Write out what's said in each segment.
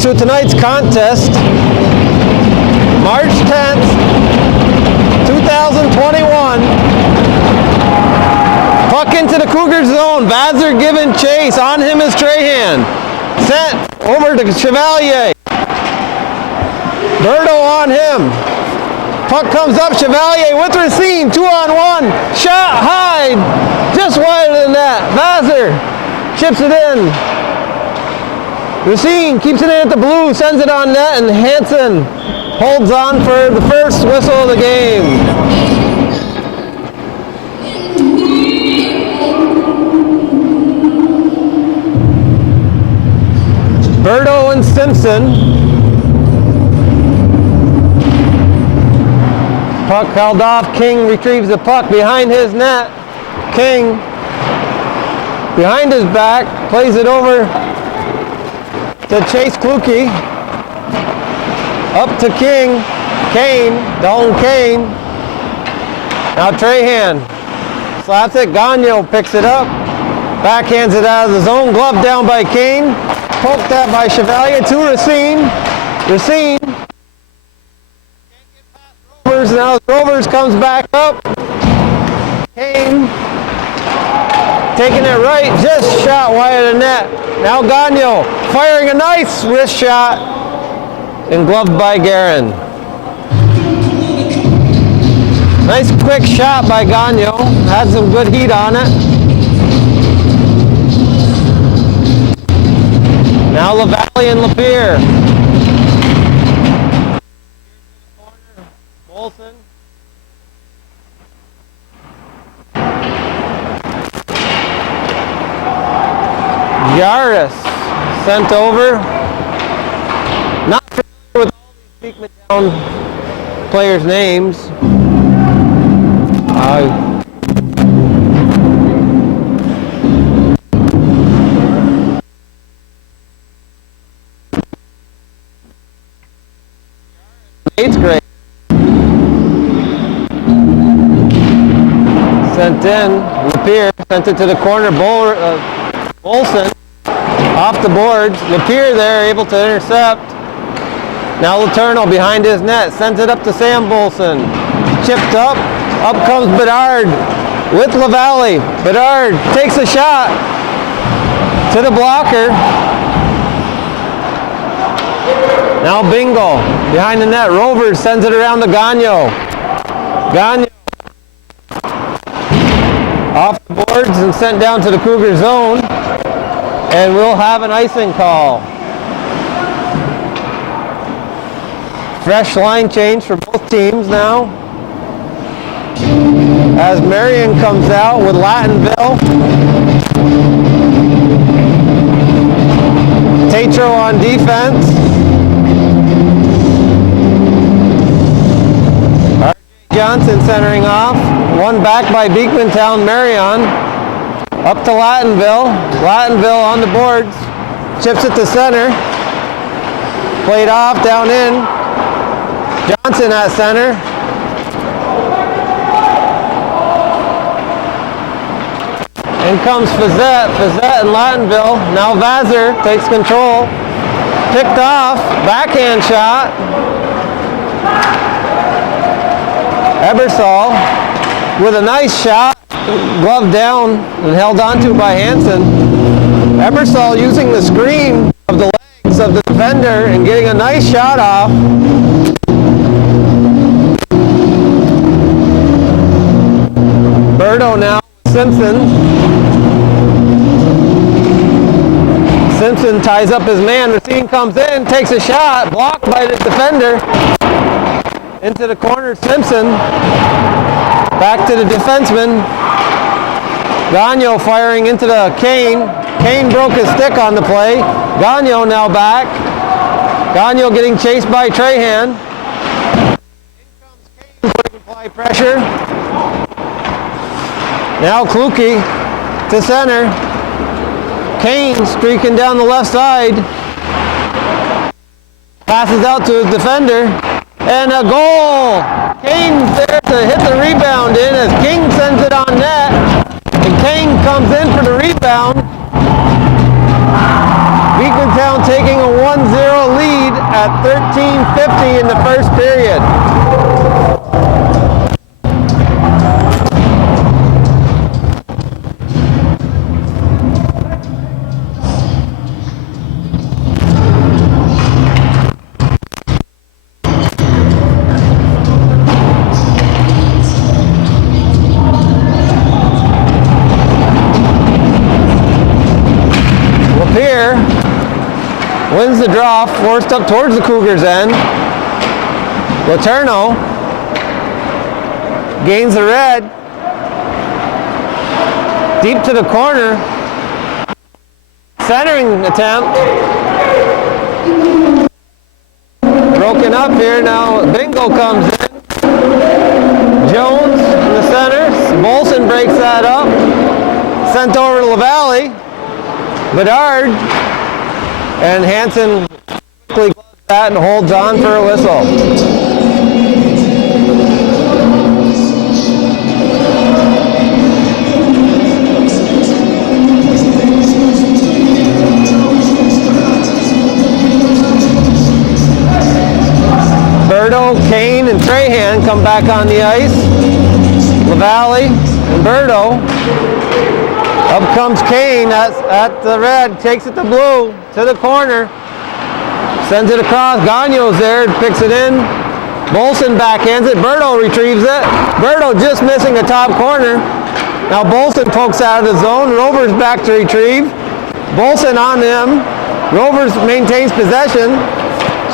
to tonight's contest, March 10th, 2021. Puck into the Cougars zone. Vazer giving chase. On him is Trahan. Sent over to Chevalier. Berto on him. Puck comes up. Chevalier with Racine. 2-on-1. Shot high. Just wider than that. Vazer chips it in. Racine keeps it in at the blue. Sends it on net. And Hansen holds on for the first whistle of the game. Berto and Simpson. Puck held off. King retrieves the puck behind his net. King, behind his back, plays it over to Chase Kluke. Up to King. Kane, Dalton Kane. Now Trahan slaps it. Gagnon picks it up. Backhands it out of the zone. Glove down by Kane. Poked that by Chevalier to Racine. Racine. Can't get past Rovers. Now Rovers comes back up. Kane taking it right. Just shot wide of the net. Now Gagnon firing a nice wrist shot. And gloved by Guerin. Nice quick shot by Gagnon. Had some good heat on it. Now LaValle and Lapierre. Bolson. Yaris sent over. Not familiar with all these Beekmantown players' names. Eighth grade. Sent in. Lapierre sent it to the corner. Bolson off the boards. Lapierre there able to intercept. Now Letourneau behind his net. Sends it up to Sam Bolson. Chipped up. Up comes Bedard with LaValle. Bedard takes a shot to the blocker. Now Bingo behind the net. Rovers sends it around to Gagnon. Gagnon off the boards and sent down to the Cougar zone. And we'll have an icing call. Fresh line change for both teams now. As Marion comes out with Lattonville. Tatro on defense. Johnson centering off. One back by Beekmantown. Marion up to Lattonville. Lattonville on the boards. Chips it to center. Played off, down in. Johnson at center. In comes Fazette. Fazette and Lattonville. Now Vazer takes control. Picked off. Backhand shot. Ebersol with a nice shot, glove down and held onto by Hansen. Ebersol using the screen of the legs of the defender and getting a nice shot off. Berto now, Simpson. Simpson ties up his man. Racine comes in, takes a shot, blocked by the defender. Into the corner, Simpson. Back to the defenseman. Gagnon firing into the Kane. Kane broke his stick on the play. Gagnon now back. Gagnon getting chased by Trahan. In comes Kane putting apply pressure. Now Kluke to center. Kane streaking down the left side. Passes out to his defender. And a goal! Kane's there to hit the rebound in as King sends it on net. And Kane comes in for the rebound. Beekmantown taking a 1-0 at 13:50 in the first period. Wins the draw, forced up towards the Cougars end. Laterno gains the red. Deep to the corner. Centering attempt. Broken up here now. Bingo comes in. Jones in the center. Bolson breaks that up. Sent over to LaValle. Bedard. And Hansen quickly gloves that and holds on for a whistle. Berto, Kane, and Trahan come back on the ice. LaValle and Berto. Up comes Kane at the red, takes it to blue, to the corner, sends it across. Gagno's there, picks it in. Bolson backhands it. Berto retrieves it. Berto just missing the top corner. Now Bolson pokes out of the zone. Rovers back to retrieve. Bolson on him. Rovers maintains possession.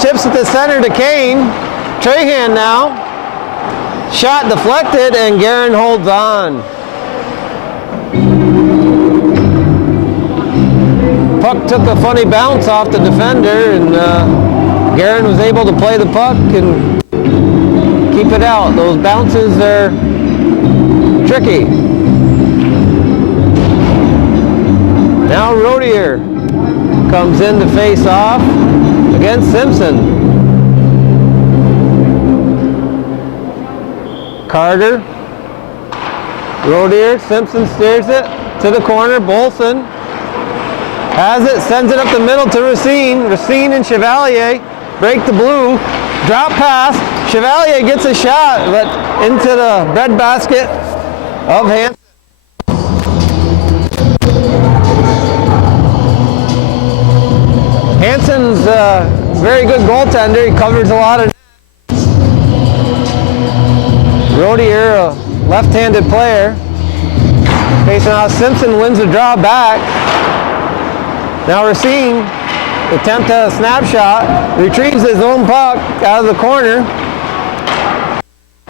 Chips at the center to Kane. Trahan now. Shot deflected, and Guerin holds on. Puck took a funny bounce off the defender, and Guerin was able to play the puck and keep it out. Those bounces are tricky. Now Rodier comes in to face off against Simpson. Carter, Rodier, Simpson steers it to the corner. Bolson has it, sends it up the middle to Racine. Racine and Chevalier break the blue. Drop pass. Chevalier gets a shot, but into the breadbasket of Hansen. Hansen's a very good goaltender. He covers a lot of net. Rodier, a left-handed player. Facing off, Simpson wins the draw back. Now Racine attempt a snapshot, retrieves his own puck out of the corner.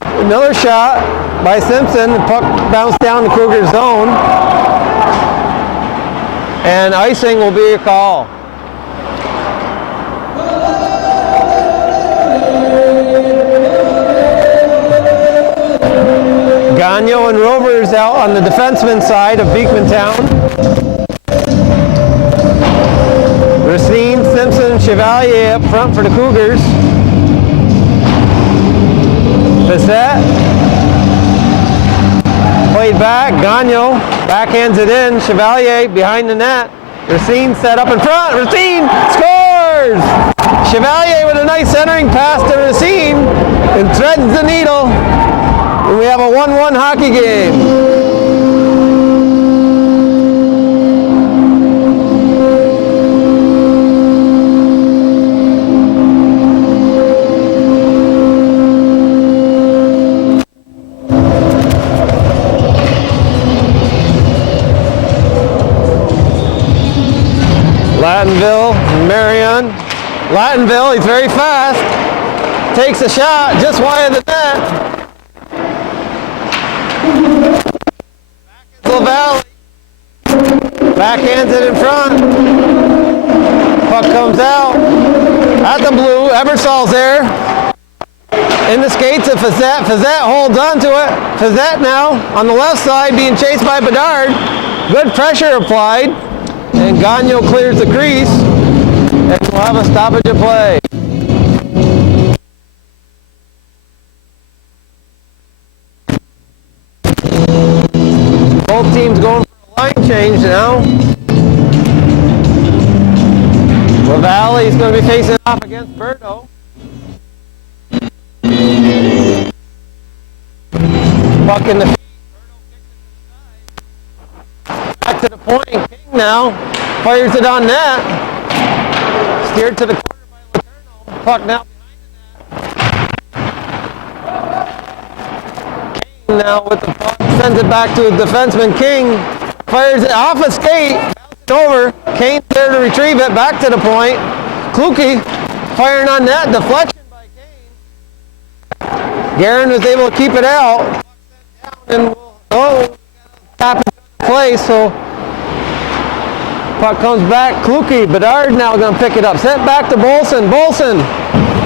Another shot by Simpson. The puck bounced down the Cougars zone. And icing will be a call. Gagno and Rovers out on the defenseman side of Beekmantown. Racine, Simpson, Chevalier up front for the Cougars. Bissett. Played back. Gagno backhands it in. Chevalier behind the net. Racine set up in front. Racine scores! Chevalier with a nice centering pass to Racine and threads the needle. And we have a 1-1 hockey game. Lattonville, Marion. Lattonville, he's very fast. Takes a shot just wide of the net. Back is LaValle. Backhands it in front. Puck comes out. At the blue, Ebersol's there. In the skates of Fizzette. Fizzette holds on to it. Fizzette now on the left side being chased by Bedard. Good pressure applied. And Gagno clears the crease, and we'll have a stoppage of play. Both teams going for a line change now. LaValle is going to be facing off against Berto. Puck in the feet. Back to the point. King now fires it on net. Steered to the corner by Letourneau. Puck now behind the net. King now with the puck. Sends it back to a defenseman. King fires it off a skate. Bounces over. Kane's there to retrieve it. Back to the point. Kluke firing on net. Deflection by Kane. Guerin was able to keep it out. Puck sent down and tap it into play. So puck comes back. Kluke. Bedard now going to pick it up. Sent back to Bolson. Bolson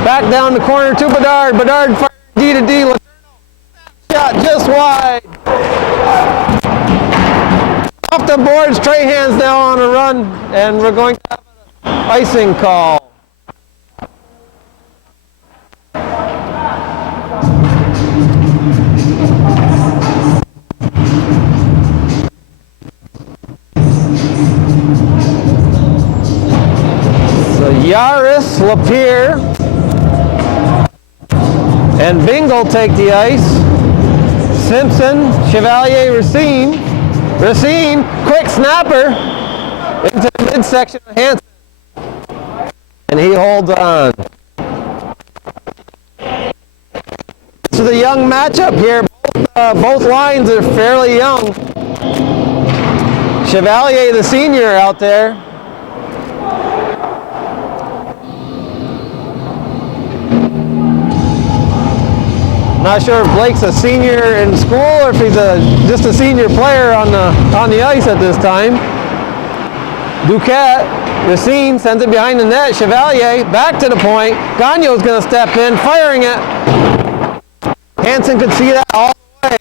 back down the corner to Bedard. Bedard firing D to D. Shot just wide. Off the boards, Trahan's now on a run, and we're going to have an icing call. So Yaris, Lapierre, and Bingle take the ice. Simpson, Chevalier, Racine. Racine, quick snapper into the midsection of Hansen. And he holds on. This is a young matchup here. Both lines are fairly young. Chevalier, the senior, out there. Not sure if Blake's a senior in school or if he's just a senior player on the ice at this time. Duquette, Racine sends it behind the net. Chevalier back to the point. Gagno's going to step in, firing it. Hansen could see that all the way.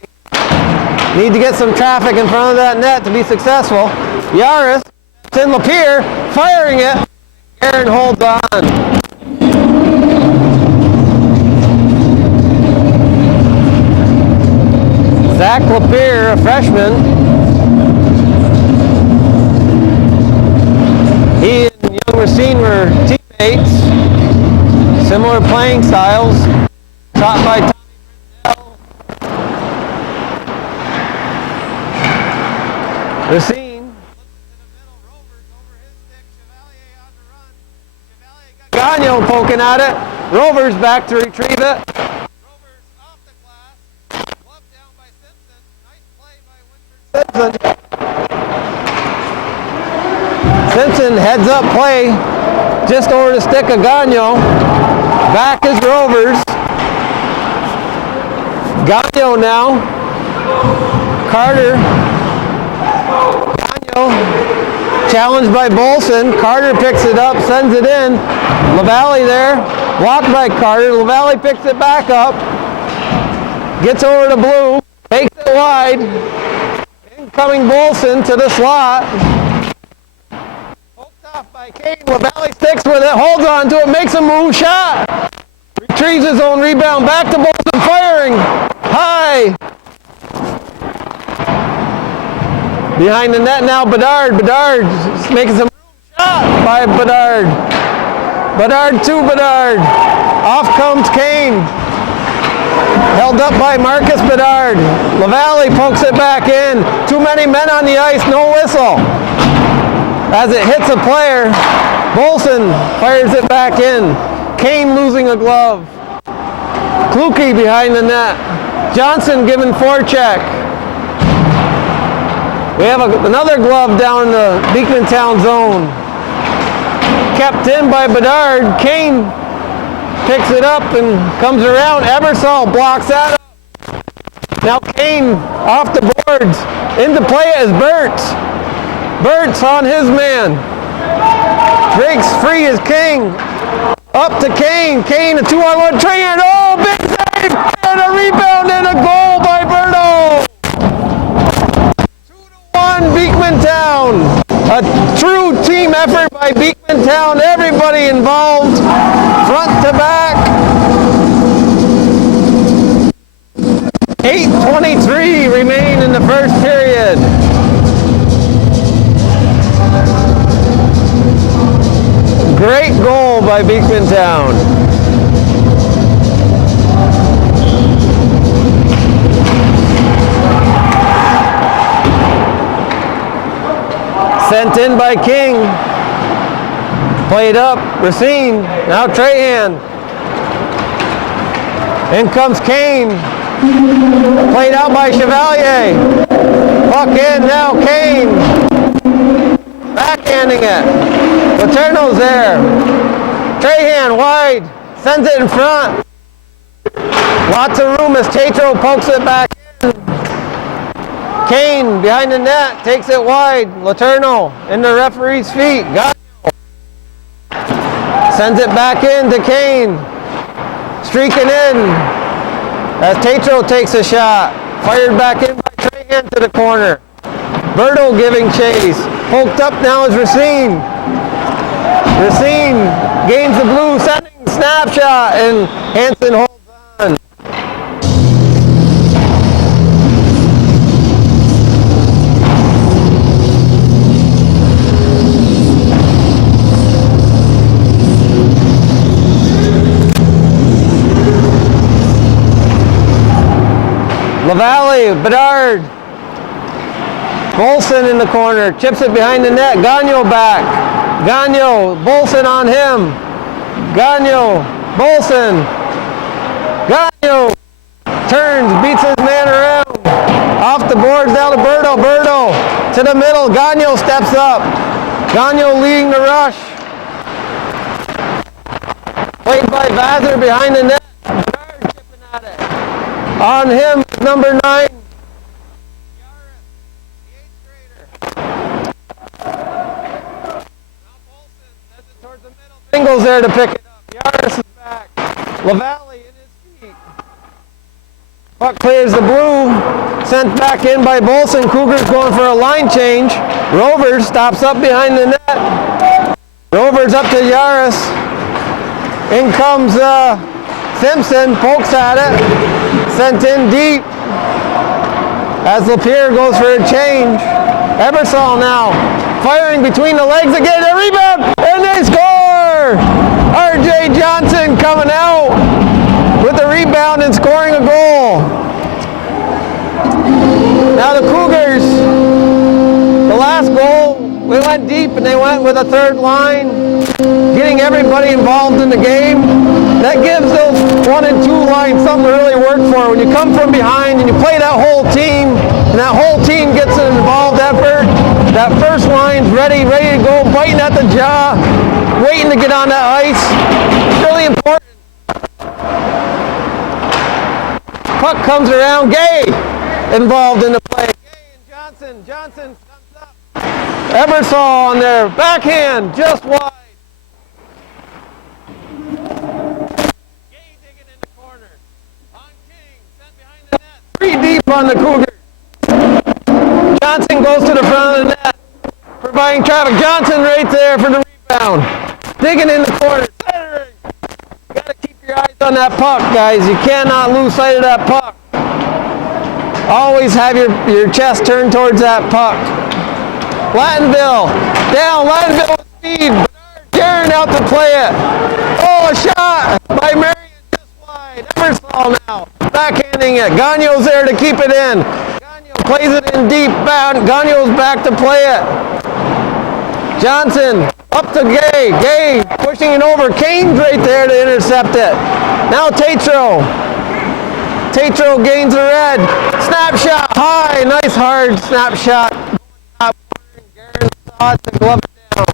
Need to get some traffic in front of that net to be successful. Yaris, in Lapierre, firing it. Aaron holds on. Zach Lapierre, a freshman. He and young Racine were teammates. Similar playing styles. Taught by Tommy Brindell. Racine flips it to the middle. Rovers over his stick. Chevalier on the run. Chevalier got Gagno poking at it. Rovers back to retrieve it. Simpson heads up play just over the stick of Gagno. Back is Rovers. Gagno now. Carter. Gagno challenged by Bolson. Carter picks it up, sends it in. LaValle there. Blocked by Carter. LaValle picks it back up. Gets over to Blue. Takes it wide. Incoming Bolson to the slot. Poked off by Kane. LaValle sticks with it. Holds on to it. Makes a move. Shot. Retrieves his own rebound. Back to Bolson. Firing. High. Behind the net now, Bedard. Bedard making some shot by Bedard. Bedard to Bedard. Off comes Kane. Held up by Marcus Bedard. LaValle pokes it back in. Too many men on the ice, no whistle. As it hits a player, Bolson fires it back in. Kane losing a glove. Kluke behind the net. Johnson giving forecheck. We have another glove down the Beekmantown zone. Kept in by Bedard. Kane picks it up and comes around. Ebersol blocks that up. Now Kane off the boards. Into play is Burtz. Burtz on his man. Breaks free as King. Up to Kane. Kane, a 2-on-1 train. Oh, big save! And a rebound and a goal by Berto. 2-1 Beekmantown. A true team effort by Beekmantown. Everybody involved. Front to back. 8:23 remain in the first period. Great goal by Beekmantown. Sent in by King. Played up, Racine. Now Trahan. In comes Kane. Played out by Chevalier. Puck in, now Kane. Backhanding it. Paterno's there. Trahan wide. Sends it in front. Lots of room as Tatro pokes it back in. Kane behind the net. Takes it wide. Laterno in the referee's feet. Got it. Sends it back in to Kane. Streaking in as Tatro takes a shot. Fired back in by Trahan to the corner. Berto giving chase. Poked up now is Racine. Racine gains the blue, sending snapshot, and Hansen holds on. LaValle, Bedard. Bolson in the corner, chips it behind the net. Gagnon back. Gagnon, Bolson on him. Gagnon, Bolson. Gagnon turns, beats his man around. Off the boards, down to Berto. Berto to the middle. Gagnon steps up. Gagnon leading the rush. Played by Vassar behind the net. Bedard chipping at it. On him, number 9. Singles there to pick it up. Yaris is back. LaValle in his feet. Puck clears the blue. Sent back in by Bolson. Cougars going for a line change. Rovers stops up behind the net. Rovers up to Yaris. In comes Simpson. Pokes at it. Sent in deep. As Lapierre goes for a change. Ebersol now. Firing between the legs again. A rebound. And they score! R.J. Johnson coming out with the rebound and scoring a goal. Now the Cougars, the last goal, we went deep and they went with a third line, getting everybody involved in the game. That gives those 1 and 2 lines something to really work for. When you come from behind and you play that whole team, and that whole team gets an involved effort, that first line's ready to go, biting at the jaw, waiting to get on that ice. It's really important. Puck comes around. Gay involved in the play. Gay and Johnson. Johnson comes up. Ebersol on there. Backhand just wide. Gay digging in the corner. On King. Sent behind the net. 3 deep on the Cougars. Johnson goes to the front of the net. Providing traffic. Johnson right there for the rebound. Digging in the corner. Centering. You got to keep your eyes on that puck, guys. You cannot lose sight of that puck. Always have your chest turned towards that puck. Lattenville. Down. Lattenville with speed. Bedard daring out to play it. Oh, a shot by Marion just wide. Ebersol now. Backhanding it. Gagnon's there to keep it in. Gagnon plays it in deep. Gagnon's back to play it. Johnson up to Gay. Gay pushing it over. Kane's right there to intercept it. Now Tatro. Tatro gains the red. Snapshot high. Nice hard snapshot. Garen saw it to glove it down.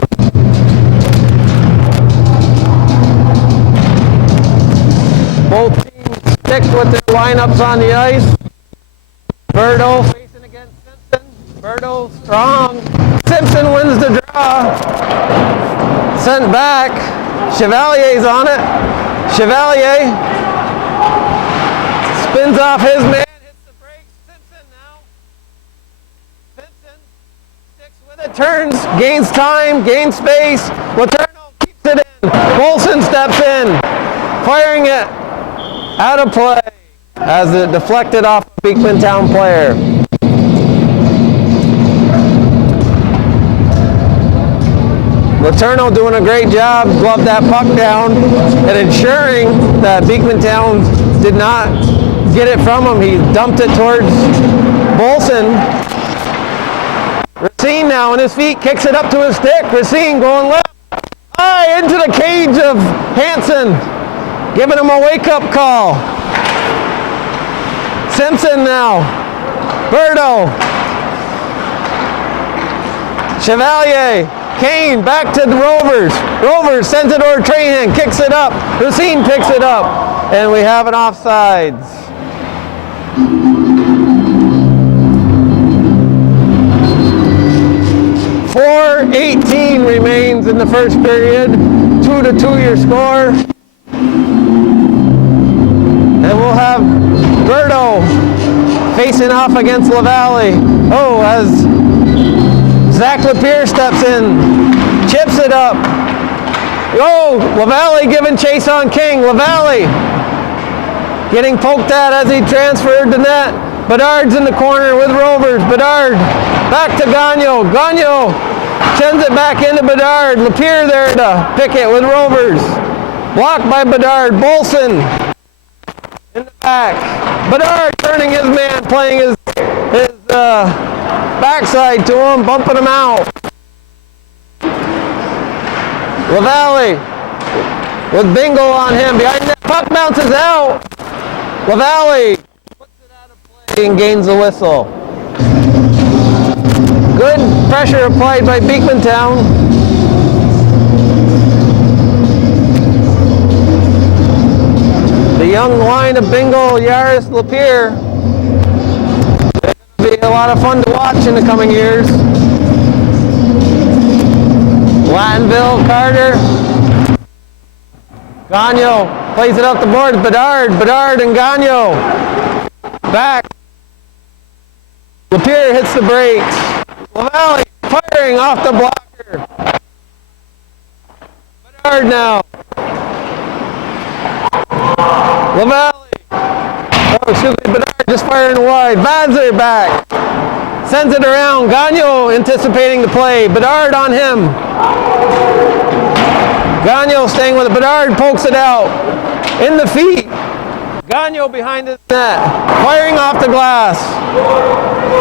Both teams stick with their lineups on the ice. Berto facing against Simpson. Berto strong. Simpson wins the draw. Sent back. Chevalier's on it. Chevalier spins off his man. Hits the brakes. Simpson now. Simpson sticks with it. Turns. Gains time. Gains space. Laterno keeps it in. Bolson steps in. Firing it out of play as it deflected off a Beekmantown player. Letourneau doing a great job, gloved that puck down and ensuring that Beekmantown did not get it from him. He dumped it towards Bolson. Racine now on his feet, kicks it up to his stick. Racine going left. High into the cage of Hansen, giving him a wake-up call. Simpson now. Berto. Chevalier. Kane back to the Rovers. Rovers sends it over Trahan, kicks it up. Racine picks it up. And we have an offsides. .4:18 remains in the first period. 2-2 your score. And we'll have Berto facing off against LaValle. Oh, as Zach Lapierre steps in, chips it up. Oh, LaValle giving chase on King. LaValle getting poked at as he transferred the net. Bedard's in the corner with Rovers. Bedard back to Gagnon. Gagnon sends it back into Bedard. Lapierre there to pick it with Rovers. Blocked by Bedard. Bolson in the back. Bedard turning his man, playing his backside to him, bumping him out. LaValle with Bingle on him. Behind that, puck bounces out. LaValle puts it out of play and gains the whistle. Good pressure applied by Beekmantown. The young line of Bingle, Yaris, Lapierre. It'll be a lot of fun to watch in the coming years. Latinville, Carter. Gagnon plays it up the boards. Bedard and Gagnon. Back. Lapierre hits the brakes. LaValle firing off the blocker. Bedard now. LaValle. Oh, excuse me, Bedard just firing wide. Vazir back. Sends it around. Gagnon anticipating the play. Bedard on him. Gagnon staying with it. Bedard pokes it out. In the feet. Gagnon behind his net. Firing off the glass.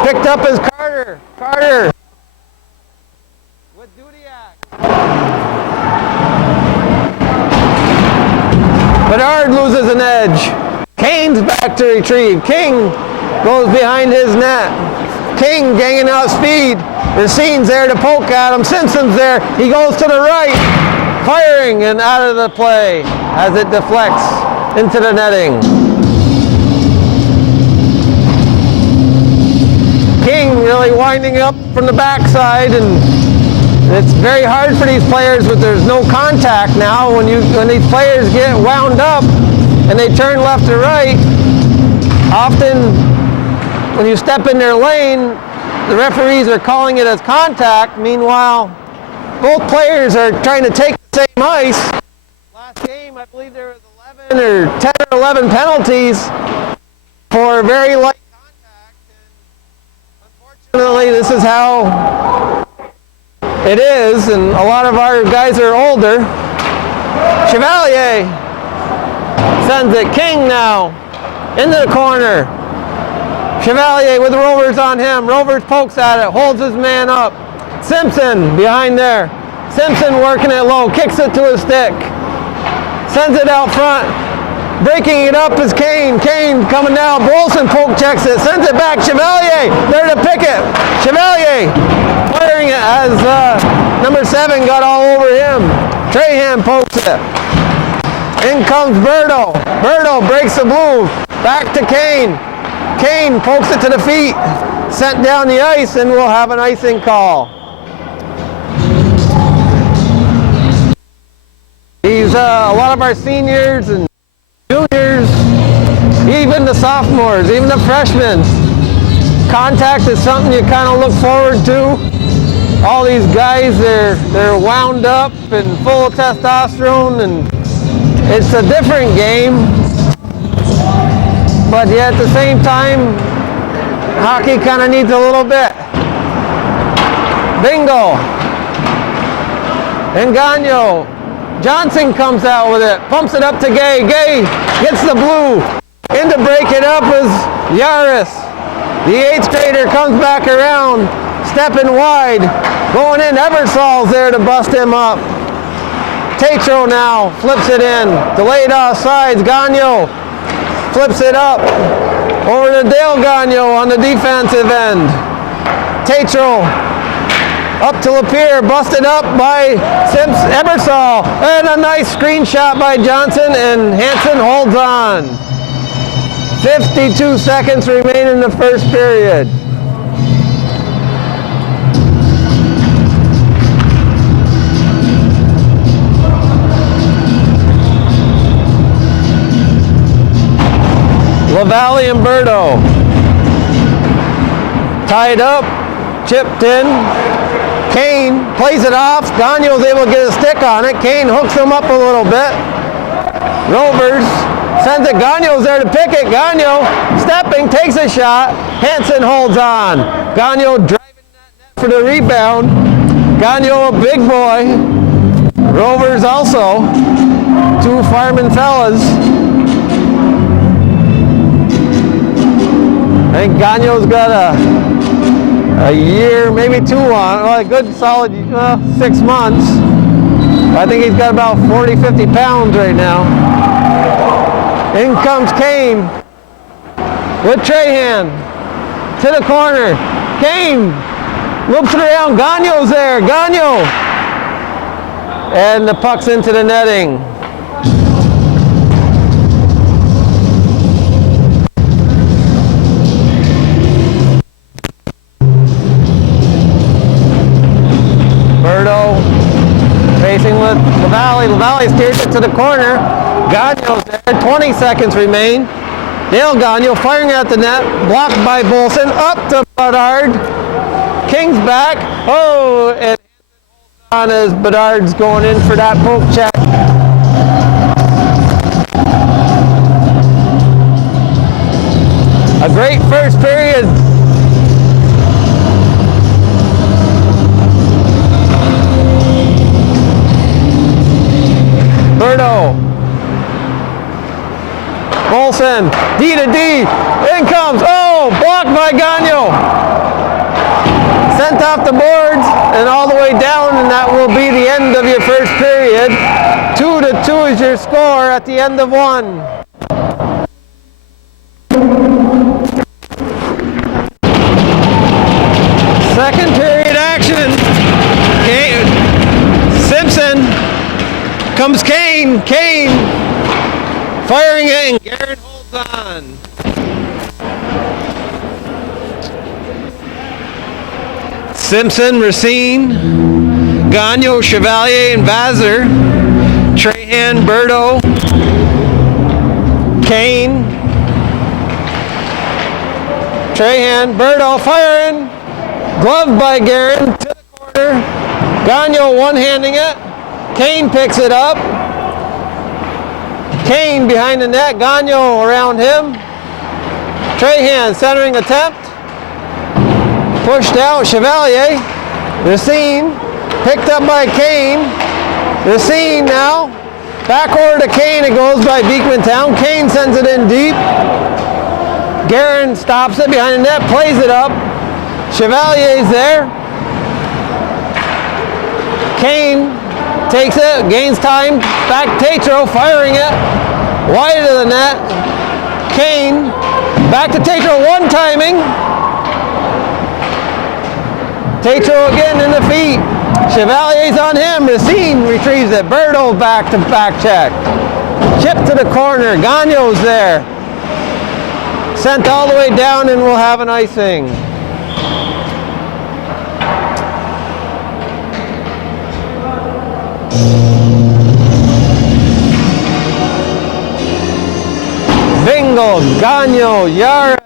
Picked up as Carter. Carter. With Dudiak. Bedard loses an edge. Kane's back to retrieve. King goes behind his net. King gaining out speed. Racine's there to poke at him. Simpson's there. He goes to the right. Firing and out of the play as it deflects into the netting. King really winding up from the backside, and it's very hard for these players, but there's no contact now. When these players get wound up and they turn left or right, often when you step in their lane, the referees are calling it as contact. Meanwhile, both players are trying to take the same ice. Last game, I believe there was 10 or 11 penalties for very light contact. And unfortunately, this is how it is, and a lot of our guys are older. Chevalier sends it. King now into the corner. Chevalier with Rovers on him. Rovers pokes at it, holds his man up. Simpson behind there. Simpson working it low, kicks it to his stick. Sends it out front. Breaking it up is Kane. Kane coming down. Bolson poke checks it. Sends it back. Chevalier there to pick it. Chevalier firing it as number 7 got all over him. Trahan pokes it. In comes Berto. Berto breaks the blue. Back to Kane. Kane pokes it to the feet. Sent down the ice, and we'll have an icing call. These a lot of our seniors and juniors, even the sophomores, even the freshmen, contact is something you kind of look forward to. All these guys, they're wound up and full of testosterone, and it's a different game. But yet at the same time, hockey kind of needs a little bit. Bingo. and Gagno. Johnson comes out with it, pumps it up to Gay. Gay gets the blue. In to break it up is Yaris. The 8th grader comes back around, stepping wide. Going in, Ebersol's there to bust him up. Tatro now flips it in. Delayed offsides, Gagno flips it up. Over to Dale Gagno on the defensive end. Tatro up to Lapierre, busted up by Ebersol. And a nice screenshot by Johnson, and Hansen holds on. 52 seconds remain in the first period. LaValle and Berto. Tied up, chipped in. Kane plays it off. Gagno's able to get a stick on it. Kane hooks him up a little bit. Rovers sends it. Gagno's there to pick it. Gagno stepping, takes a shot. Hansen holds on. Gagno driving that net for the rebound. Gagno a big boy. Rovers also. 2 fireman fellas. I think Gagno's got a year, maybe 2 on, well, a good solid 6 months. I think he's got about 40, 50 pounds right now. In comes Kane with Trahan to the corner. Kane loops it around. Gagno's there. Gagno. And the puck's into the netting. Facing with LaValle. LaValle steers it to the corner. Gagno's there. 20 seconds remain. Dale Gagno firing at the net. Blocked by Bolson. Up to Bedard. King's back. Oh, and on as Bedard's going in for that poke check. A great first period. Berto. Bolson. D to D. In comes. Oh, blocked by Gagno. Sent off the boards and all the way down, and that will be the end of your first period. 2-2 is your score at the end of 1. Second period action. Simpson. Comes Kane. Kane firing it, and Garrett holds on. Simpson, Racine, Gagno, Chevalier, and Vassar. Trahan, Berto, Kane. Trahan, Berto firing. Gloved by Guerin to the corner. Gagno one-handing it. Kane picks it up. Kane behind the net. Gagno around him. Trahan centering attempt. Pushed out. Chevalier. Racine. Picked up by Kane. Racine now. Back over to Kane. It goes by Beekmantown. Kane sends it in deep. Guerin stops it behind the net. Plays it up. Chevalier's there. Kane takes it, gains time, back Tatro, firing it, wide of the net. Kane, back to Tatro, one timing. Tatro again in the feet. Chevalier's on him, Racine retrieves it. Berto back to back check. Chip to the corner, Gagno's there. Sent all the way down, and we'll have an icing. Bingo, Gagno, Yaris,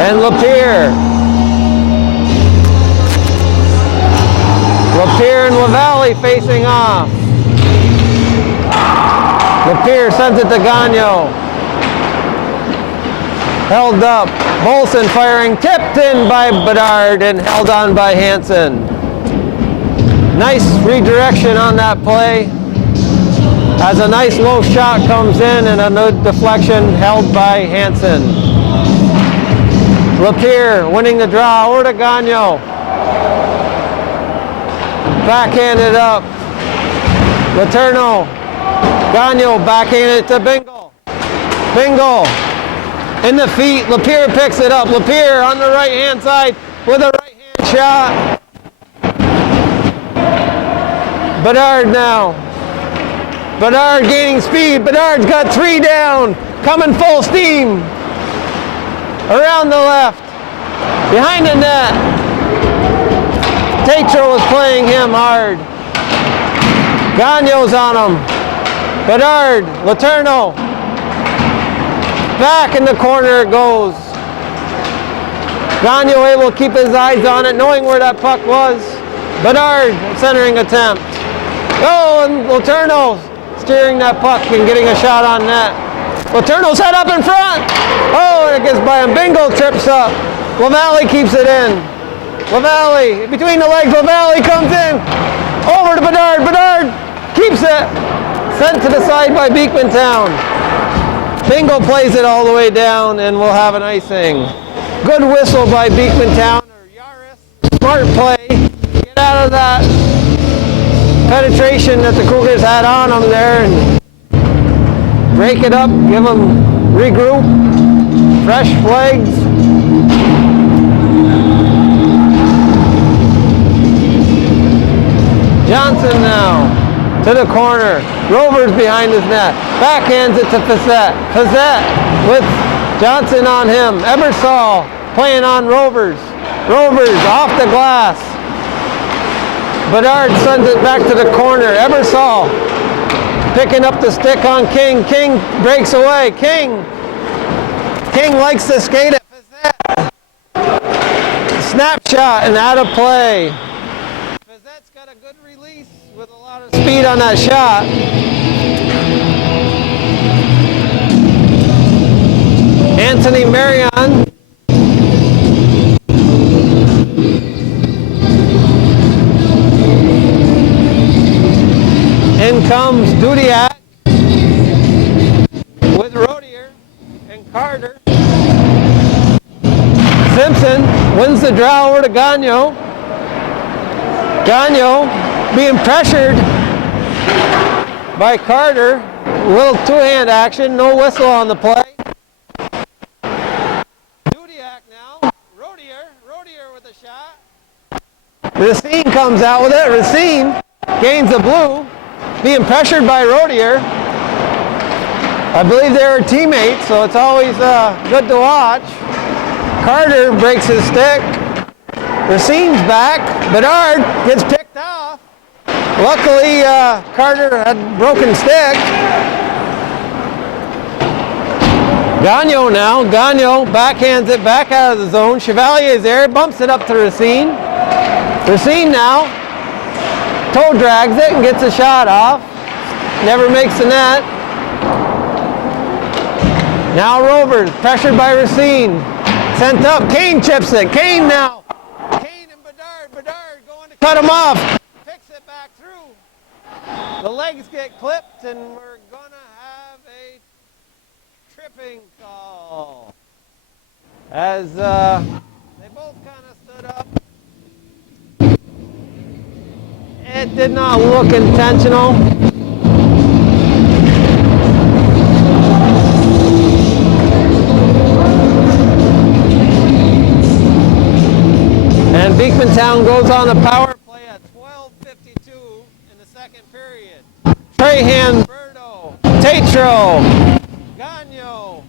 and Lapierre. Lapierre and LaValle facing off. Lapierre sends it to Gagno. Held up. Bolson firing, tipped in by Bedard and held on by Hansen. Nice redirection on that play. As a nice low shot comes in and a no deflection held by Hansen. Lapierre winning the draw over to Gagnon. Backhanded up. Letourneau. Gagnon backhanded it to Bingle. Bingle in the feet. Lapierre picks it up. Lapierre on the right hand side with a right hand shot. Bedard now. Bedard gaining speed. Bedard's got 3 down. Coming full steam. Around the left. Behind the net. Tatro is playing him hard. Gagnon's on him. Bedard. Letourneau. Back in the corner it goes. Gagnon able to keep his eyes on it, knowing where that puck was. Bedard centering attempt. Oh, and Letourneau steering that puck and getting a shot on net. Letourneau's head up in front. Oh, and it gets by him. Bingle trips up. LaValle keeps it in. LaValle, between the legs, LaValle comes in. Over to Bedard. Bedard keeps it. Sent to the side by Beekmantown. Bingle plays it all the way down and we'll have an icing. Good whistle by Beekmantown or Yaris. Smart play. Get out of that penetration that the Cougars had on them there and break it up, give them regroup, fresh flags. Johnson now to the corner. Rovers behind his net. Backhands it to Fiset. Fiset with Johnson on him. Ebersol playing on Rovers. Rovers off the glass. Bedard sends it back to the corner. Ebersol picking up the stick on King. King breaks away. King likes to skate it. Snapshot and out of play. Fizet's got a good release with a lot of speed on that shot. Anthony Marion. In comes Dudiak with Rodier and Carter. Simpson wins the draw over to Gagnon. Gagnon being pressured by Carter. A little two-hand action, no whistle on the play. Dudiak now. Rodier with a shot. Racine comes out with it. Racine gains the blue. Being pressured by Rodier. I believe they were teammates, so it's always good to watch. Carter breaks his stick. Racine's back. Bedard gets picked off. Luckily, Carter had broken stick. Gagnon now. Gagnon backhands it back out of the zone. Chevalier's there, bumps it up to Racine. Racine now toe drags it and gets a shot off. Never makes the net. Now Rovers, pressured by Racine. Sent up, Kane chips it. Kane now. Kane and Bedard. Bedard going to cut him off. Picks it back through. The legs get clipped and we're going to have a tripping call. As they both kind of stood up. It did not look intentional. And Beekmantown goes on the power play at 12:52 in the second period. Trahan, Berto, Tatro, Gagnon,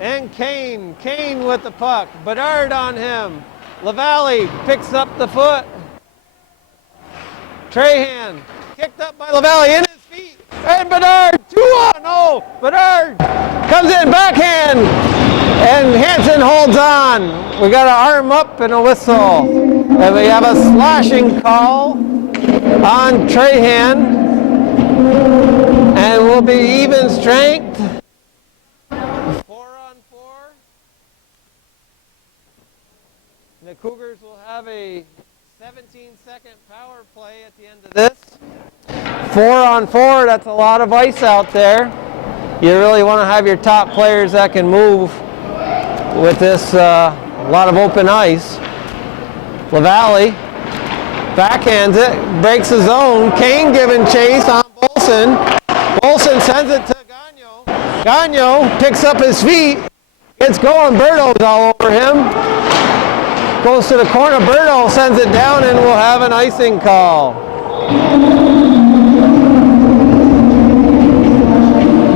and Kane. Kane with the puck. Bedard on him. LaValle picks up the foot. Trahan kicked up by LaValle in his feet. And Bedard, 2-on. Oh, Bedard comes in backhand. And Hansen holds on. We got an arm up and a whistle. And we have a slashing call on Trahan. And we'll be even strength. 4-on-4. The Cougars will have a 17-second power play at the end of this. 4-on-4, that's a lot of ice out there. You really want to have your top players that can move with this lot of open ice. LaValle backhands it, breaks the zone. Kane giving chase on Bolson. Bolson sends it to Gagno. Gagno picks up his feet, gets going. Berto's all over him. Goes to the corner. Berto sends it down, and we'll have an icing call.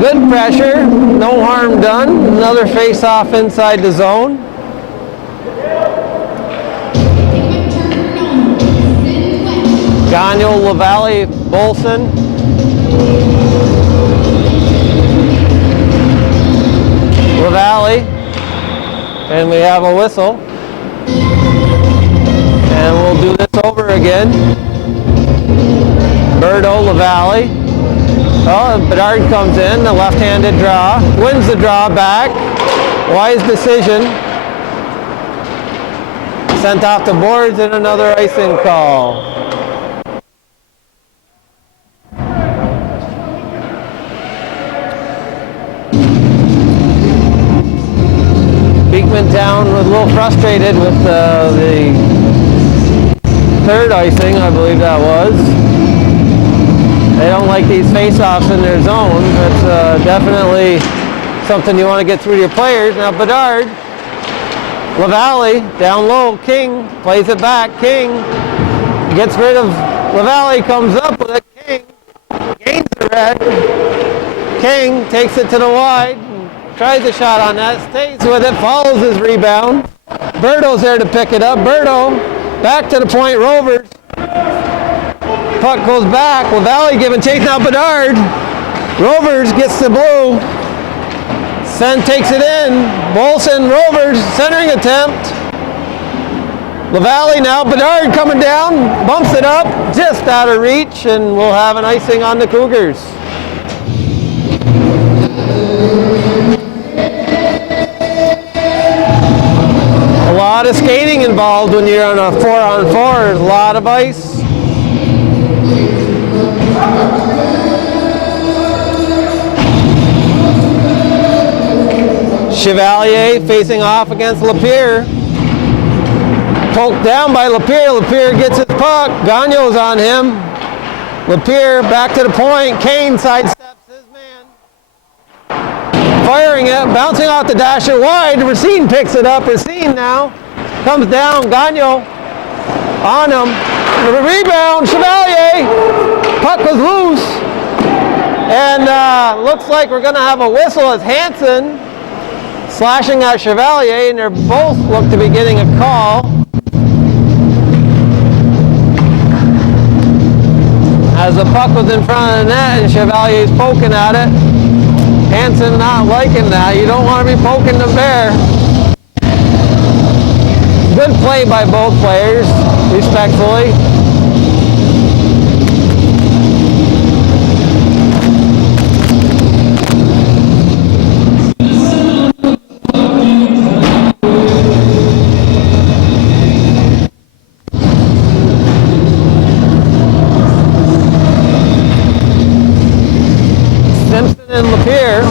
Good pressure, no harm done. Another face-off inside the zone. Gagno, LaValle, Bolson. LaValle, and we have a whistle. And we'll do this over again. Berto, LaValle. Oh, Bedard comes in, the left-handed draw. Wins the draw back. Wise decision. Sent off the boards and another icing call. Beekmantown was a little frustrated with the third icing, I believe that was. They don't like these face-offs in their zone. That's definitely something you want to get through to your players. Now Bedard, LaValle, down low, King plays it back. King gets rid of LaValle, comes up with it. King gains the red. King takes it to the wide, tries a shot on that, stays with it, follows his rebound. Berto's there to pick it up. Berto back to the point, Rovers. Puck goes back. LaValle giving chase. Now Bedard. Rovers gets the blue. Sen takes it in. Bolson, Rovers, centering attempt. LaValle now. Bedard coming down. Bumps it up. Just out of reach. And we'll have an icing on the Cougars. A lot of skating involved when you're on a 4-on-4. A lot of ice. Chevalier facing off against Lapierre. Poked down by Lapierre. Lapierre gets his puck. Gagno's on him. Lapierre back to the point. Kane sidesteps his man. Firing it. Bouncing off the dasher wide. Racine picks it up. Racine now comes down. Gagno on him. The rebound. Chevalier. Puck was loose. And looks like we're going to have a whistle as Hansen slashing at Chevalier, and they both look to be getting a call. As the puck was in front of the net and Chevalier's poking at it. Hansen not liking that. You don't want to be poking the bear. Good play by both players, respectfully. And Lapierre.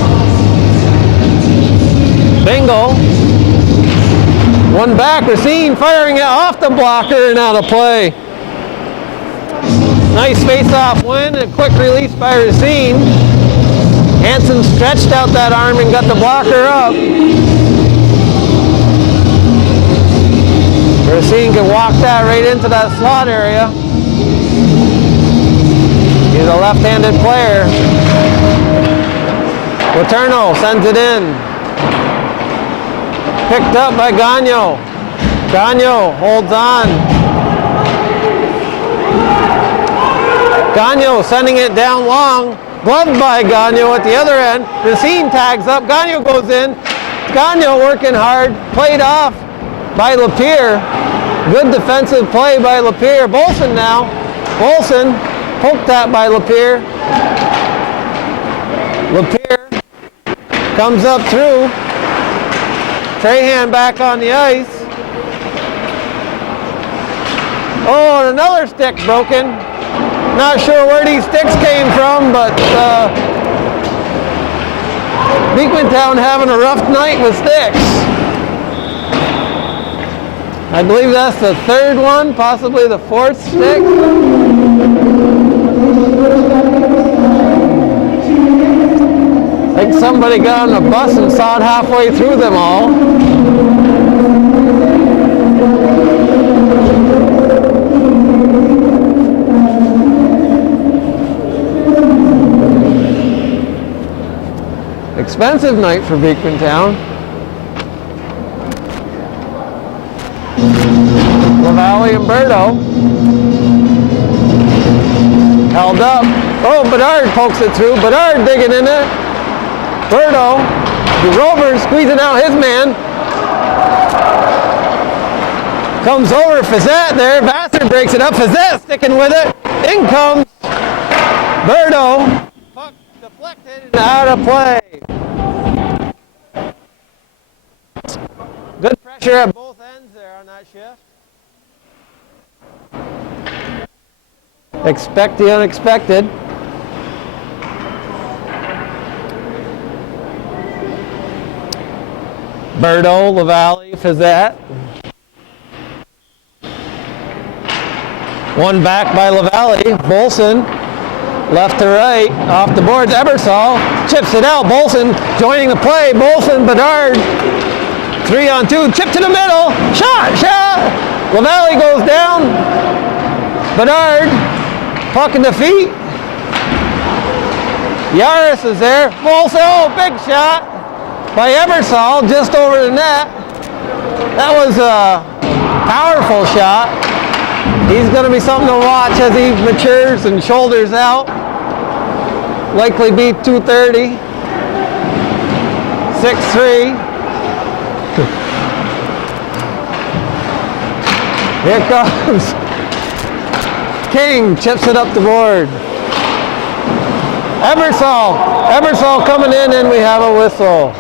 Bingo. One back. Racine firing it off the blocker and out of play. Nice face-off win and a quick release by Racine. Hansen stretched out that arm and got the blocker up. Racine can walk that right into that slot area. He's a left-handed player. Paterno sends it in. Picked up by Gagno. Gagno holds on. Gagno sending it down long. Gloved by Gagno at the other end. Racine tags up. Gagno goes in. Gagno working hard. Played off by Lapierre. Good defensive play by Lapierre. Bolson now. Bolson poked that by Lapierre. Lapierre comes up through. Trahan back on the ice. Oh, and another stick broken. Not sure where these sticks came from, but Beekmantown having a rough night with sticks. I believe that's the third one, possibly the fourth stick. I think somebody got on the bus and sawed halfway through them all. Expensive night for Beekmantown. LaValle and Berto held up. Oh, Bedard pokes it through. Bedard digging in it. Berto, the Rover squeezing out his man. Comes over Fazette there. Vassar breaks it up. Fazette sticking with it. In comes Berto. Puck deflected and out of play. Good pressure at both ends there on that shift. Expect the unexpected. Berto, LaValle, Fazette. One back by LaValle. Bolson, left to right, off the boards. Ebersol chips it out. Bolson joining the play. Bolson, Bedard. 3-on-2, chip to the middle. Shot! LaValle goes down. Bedard, puck in the feet. Yaris is there. Bolson, oh, big shot by Ebersol, just over the net. That was a powerful shot. He's going to be something to watch as he matures and shoulders out. Likely be 230. 6'3". Here comes King, chips it up the board. Ebersol coming in, and we have a whistle.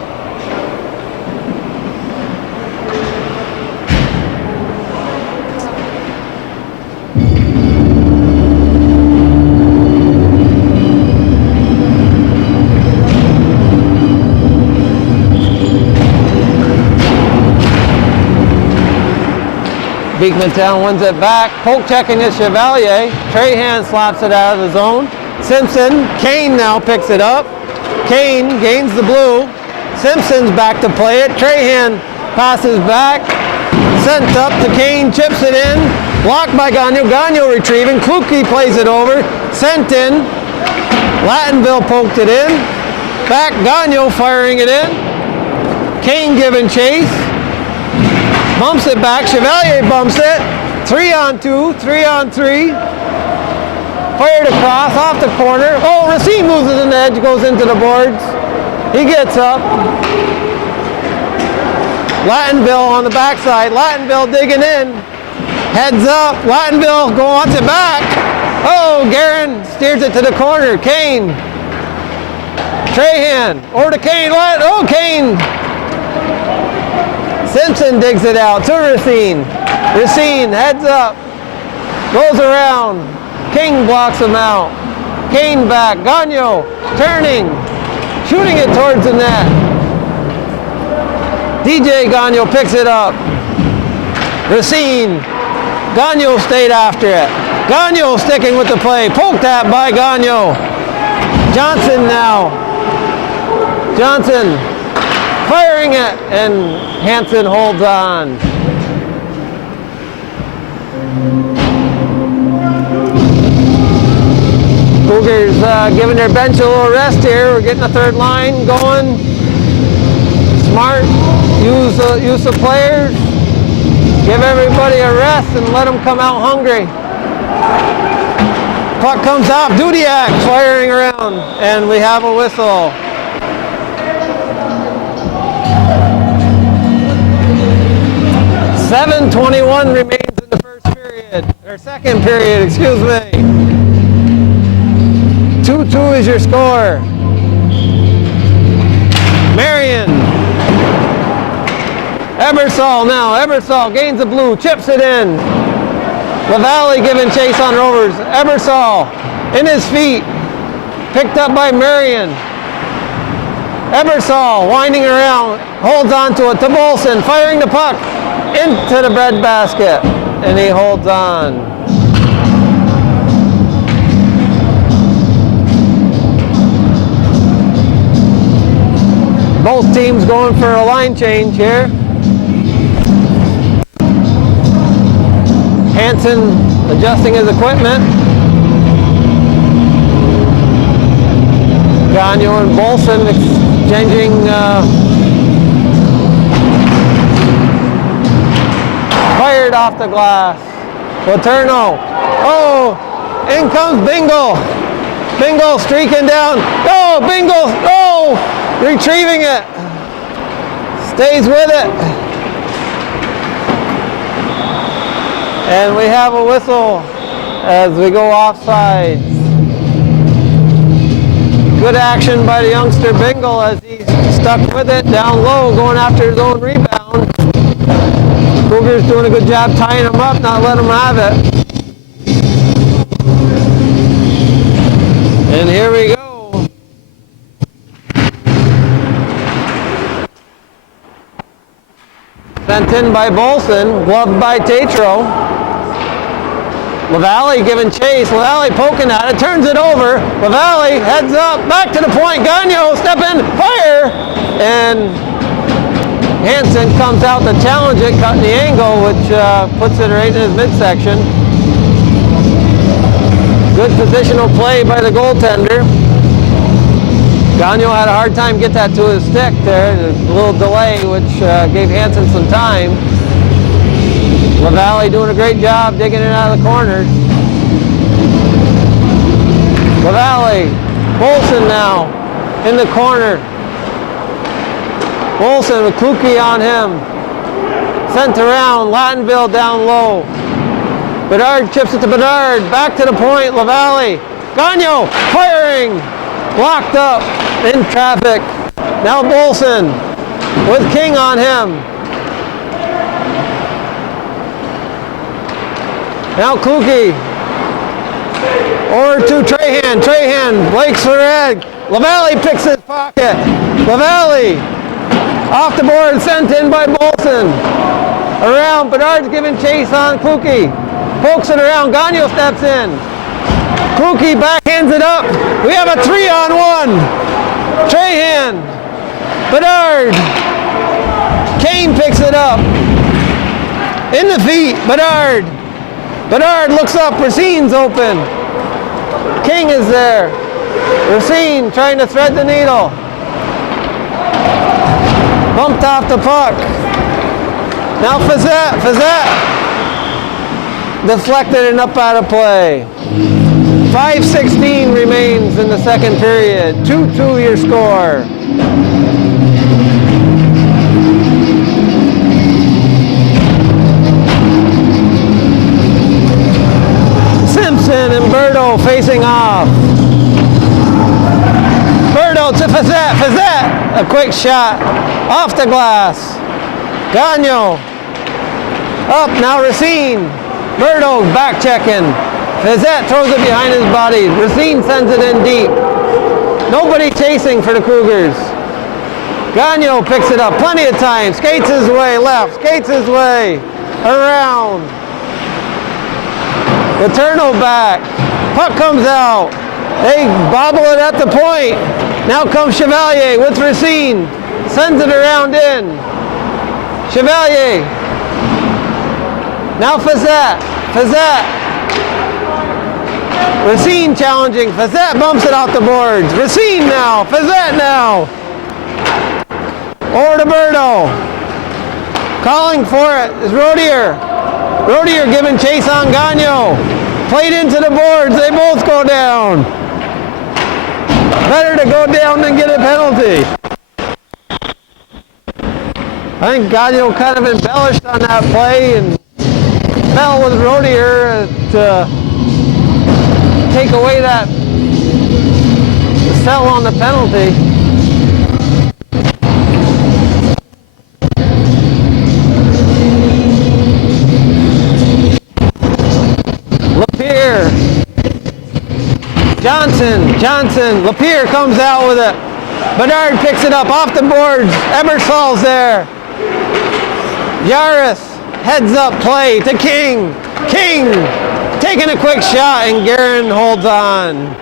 Beekmantown wins it back. Poke checking is Chevalier. Trahan slaps it out of the zone. Simpson, Kane now picks it up. Kane gains the blue. Simpson's back to play it. Trahan passes back. Sent up to Kane, chips it in. Blocked by Gagnon. Gagnon retrieving. Kluke plays it over. Sent in. Lattenville poked it in. Back Gagnon firing it in. Kane giving chase. Bumps it back. Chevalier bumps it. 3-on-2, 3-on-3. Fired across, off the corner. Oh, Racine loses an edge, goes into the boards. He gets up. Lattenville on the backside. Lattenville digging in. Heads up. Lattenville wants it back. Oh, Guerin steers it to the corner. Kane. Trahan. Over to Kane. Oh, Kane. Simpson digs it out to Racine. Racine heads up. Goes around. King blocks him out. Kane back. Gagnon turning. Shooting it towards the net. DJ Gagnon picks it up. Racine. Gagnon stayed after it. Gagnon sticking with the play. Poked at by Gagnon. Johnson now. Johnson firing it, and Hansen holds on. Cougars giving their bench a little rest here. We're getting the third line going. Smart use of players. Give everybody a rest and let them come out hungry. Puck comes out. Dudiak firing around, and we have a whistle. .7:21 remains in the first period, or second period, excuse me. 2-2 is your score. Marion. Ebersol now. Ebersol gains the blue, chips it in. LaValle giving chase on Rovers. Ebersol in his feet. Picked up by Marion. Ebersol winding around. Holds on to it to Bolson. Firing the puck into the breadbasket. And he holds on. Both teams going for a line change here. Hansen adjusting his equipment. Gagnon and Bolson exchanging fired off the glass. Paterno. Oh, in comes Bingle. Bingle streaking down. Oh, Bingle. Oh! Retrieving it. Stays with it. And we have a whistle as we go offsides. Good action by the youngster Bingle as he stuck with it down low, going after his own rebound. Cougars doing a good job tying him up, not letting him have it. And here we go. Sent in by Bolson, gloved by Tatro. LaValle giving chase. LaValle poking at it, turns it over. LaValle heads up, back to the point. Gagnon, step in, fire! And Hansen comes out to challenge it, cutting the angle, which puts it right in his midsection. Good positional play by the goaltender. Gagnon had a hard time get that to his stick there. A little delay, which gave Hansen some time. LaValle doing a great job digging it out of the corner. LaValle, Bolson now in the corner. Bolson with Kluke on him. Sent around, Lattenville down low. Bedard chips it to Bedard, back to the point, LaValle. Gagnon firing, blocked up in traffic. Now Bolson with King on him. Now Kluke. Over to Trahan. Trahan, Blake's for Ed. LaValle picks his pocket. LaValle off the board, sent in by Bolson. Around, Bedard's giving chase on Kluke. Pokes it around, Gagnon steps in. Kluke backhands it up. We have a 3-on-1. Trahan, Bedard, Kane picks it up. In the feet, Bedard. Bedard looks up, Racine's open. King is there. Racine trying to thread the needle. Bumped off the puck. Now Fazette. Deflected and up out of play. 5:16 remains in the second period. 2-2 your score. Simpson and Berto facing off. Berto to Fazette. Fazette, a quick shot off the glass. Gagnon up, now Racine. Berto back checking. Fazette throws it behind his body. Racine sends it in deep. Nobody chasing for the Cougars. Gagnon picks it up plenty of time. Skates his way left. Skates his way around. Paterno back. Puck comes out. They bobble it at the point. Now comes Chevalier with Racine. Sends it around in. Chevalier. Now Fazette. Fazette. Racine challenging. Fazette bumps it off the boards. Racine now. Fazette now. Over to Berto. Calling for it is Rodier. Rodier giving chase on Gagnon. Played into the boards. They both go down. Better to go down than get a penalty. I think Gagnon kind of embellished on that play and fell with Rodier to take away that cell on the penalty. Johnson, Lapierre comes out with it. Bernard picks it up off the boards. Ebersol's there. Yaris heads up play to King. King taking a quick shot and Guerin holds on.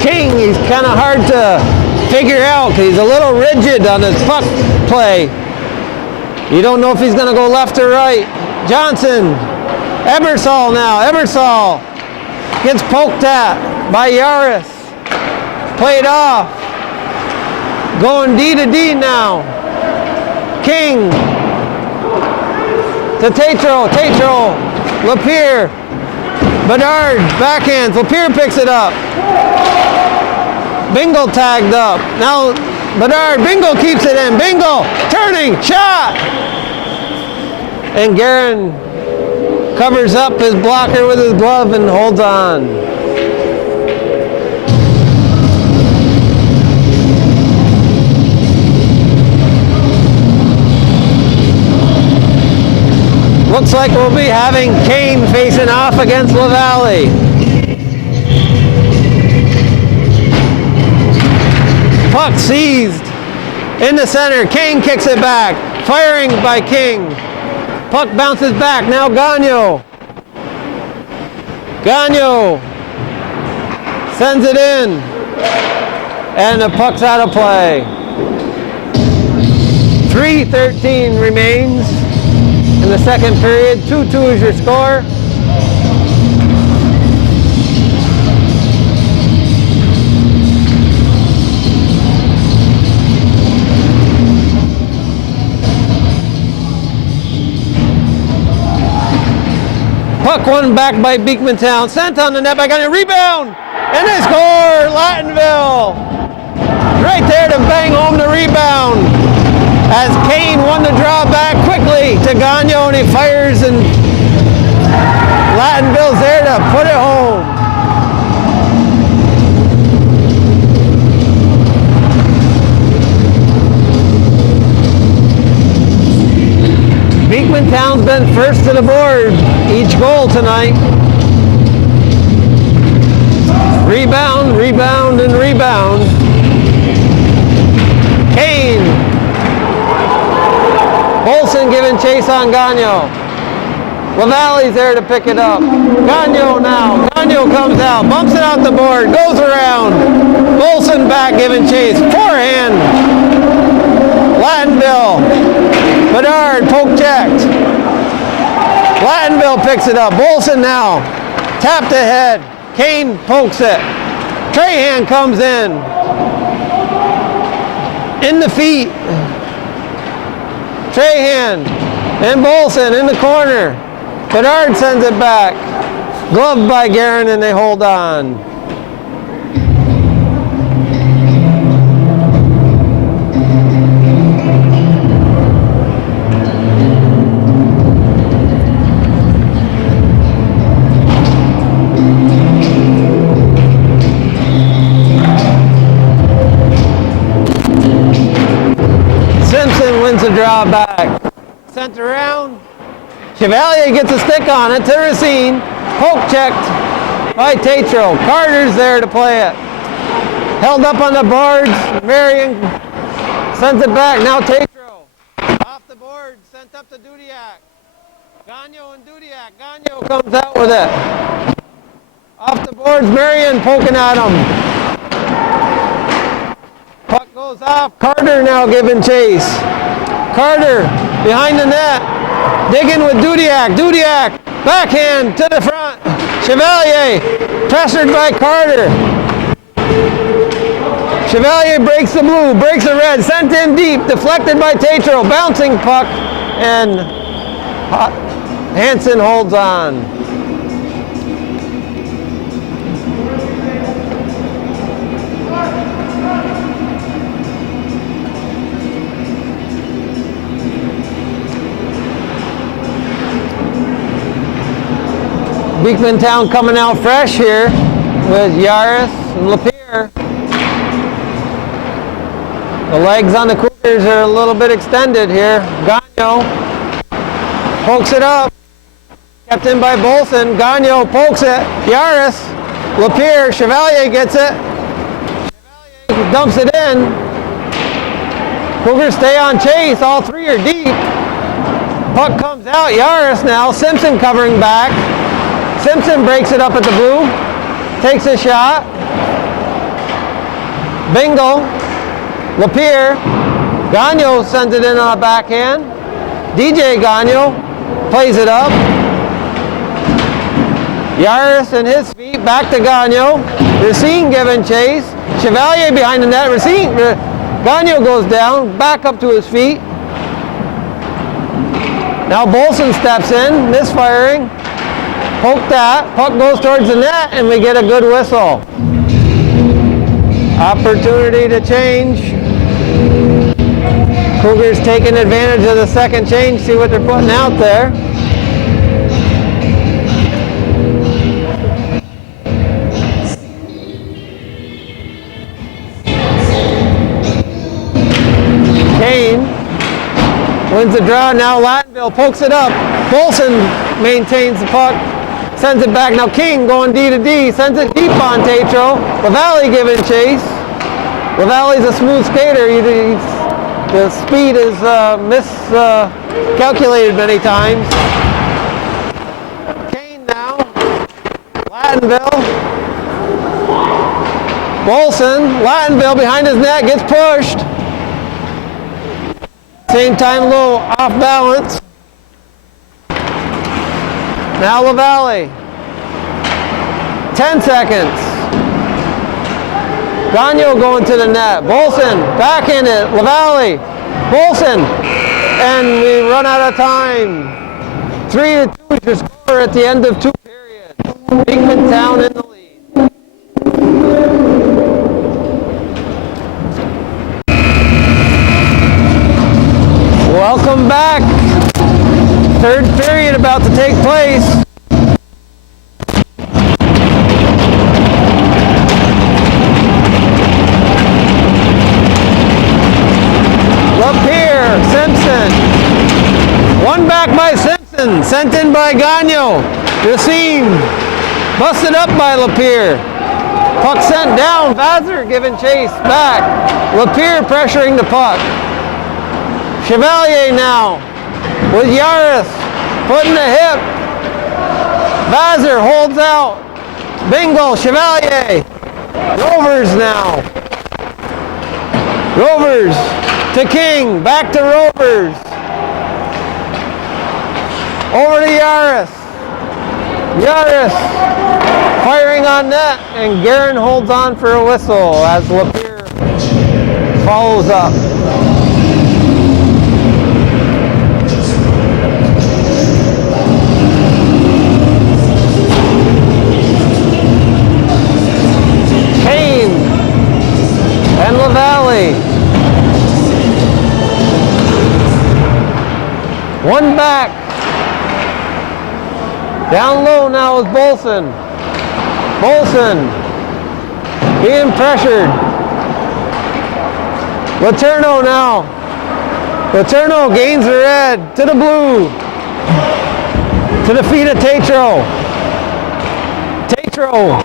King, he's kind of hard to figure out because he's a little rigid on his puck play. You don't know if he's going to go left or right. Johnson, Ebersol now. Ebersol gets poked at by Yaris. Played off. Going D to D now. King to Tatro. Lapierre. Bedard backhands. Lapierre picks it up. Bingle tagged up. Now Bedard. Bingle keeps it in. Bingle turning. Shot. And Guerin covers up his blocker with his glove and holds on. Looks like we'll be having Kane facing off against LaValle. Puck seized in the center. Kane kicks it back. Firing by King. Puck bounces back. Now Gagnon. Gagnon sends it in. And the puck's out of play. 3:13 remains in the second period. 2-2 is your score. Puck won back by Beekmantown. Sent on the net by Gagnon. Rebound! And they score! Lattonville! Right there to bang home the rebound. As Kane won the draw back quickly to Gagnon, and he fires, and Lattonville's there to put it home. Beekmantown's been first to the board each goal tonight. Rebound, rebound, and rebound. Kane. Bolson giving chase on Gagnon. LaValle's there to pick it up. Gagnon now. Gagnon comes out, bumps it out the board, goes around. Bolson back giving chase. Forehand. Lattonville. Bedard poke checked. Lattonville picks it up. Bolson now. Tapped ahead. Kane pokes it. Trahan comes in. In the feet. Trahan and Bolson in the corner. Bedard sends it back. Gloved by Guerin, and they hold on. The draw back. Sent around. Chevalier gets a stick on it to Racine. Poke checked by Tatro. Carter's there to play it. Held up on the boards. Marion sends it back. Now Tatro. Off the board. Sent up to Dudiak. Gagnon and Dudiak. Gagnon comes out with it. Off the boards. Marion poking at him. Puck goes off. Carter now giving chase. Carter behind the net, digging with Dudiak. Dudiak, backhand to the front. Chevalier, pressured by Carter. Chevalier breaks the blue, breaks the red, sent in deep, deflected by Tatro. Bouncing puck, and Hansen holds on. Beekmantown coming out fresh here with Yaris and Lapierre. The legs on the Cougars. Cougars are a little bit extended here. Gagno pokes it up. Kept in by Bolson. Gagno pokes it. Yaris, Lapierre, Chevalier gets it. Chevalier dumps it in. Cougars stay on chase. All three are deep. Puck comes out. Yaris now. Simpson covering back. Simpson breaks it up at the blue. Takes a shot. Bingle. Lapierre. Gagno sends it in on a backhand. DJ Gagno plays it up. Yaris and his feet, back to Gagno. Racine giving chase. Chevalier behind the net. Gagno goes down, back up to his feet. Now Bolson steps in, misfiring. Poke that, puck goes towards the net, and we get a good whistle. Opportunity to change. Cougars taking advantage of the second change, see what they're putting out there. Kane wins the draw. Now Lattenville pokes it up. Bolson maintains the puck, sends it back. Now King going D to D, sends it deep on Tatro. LaValle giving chase. LaValle's a smooth skater. The speed is miscalculated many times. Kane now. Lattenville. Bolson. Lattenville behind his net gets pushed. Same time, a little off balance. Now LaValle. 10 seconds. Gagno going to the net. Bolson backhanded. LaValle. Bolson. And we run out of time. 3-2 is your score at the end of 2 periods. Beekmantown in the lead. Welcome back. Third period about to take place. Lapierre, Simpson. One back by Simpson, sent in by Gagno. Racine, busted up by Lapierre. Puck sent down, Vazer giving chase back. Lapierre pressuring the puck. Chevalier now with Yaris putting the hip. Vazer holds out. Bingle, Chevalier. Rovers now. Rovers to King, back to Rovers. Over to Yaris. Yaris firing on net, and Guerin holds on for a whistle as Lapierre follows up. And LaValle. One back. Down low now is Bolson. Bolson being pressured. Letourneau now. Letourneau gains the red to the blue. To the feet of Tatro. Tatro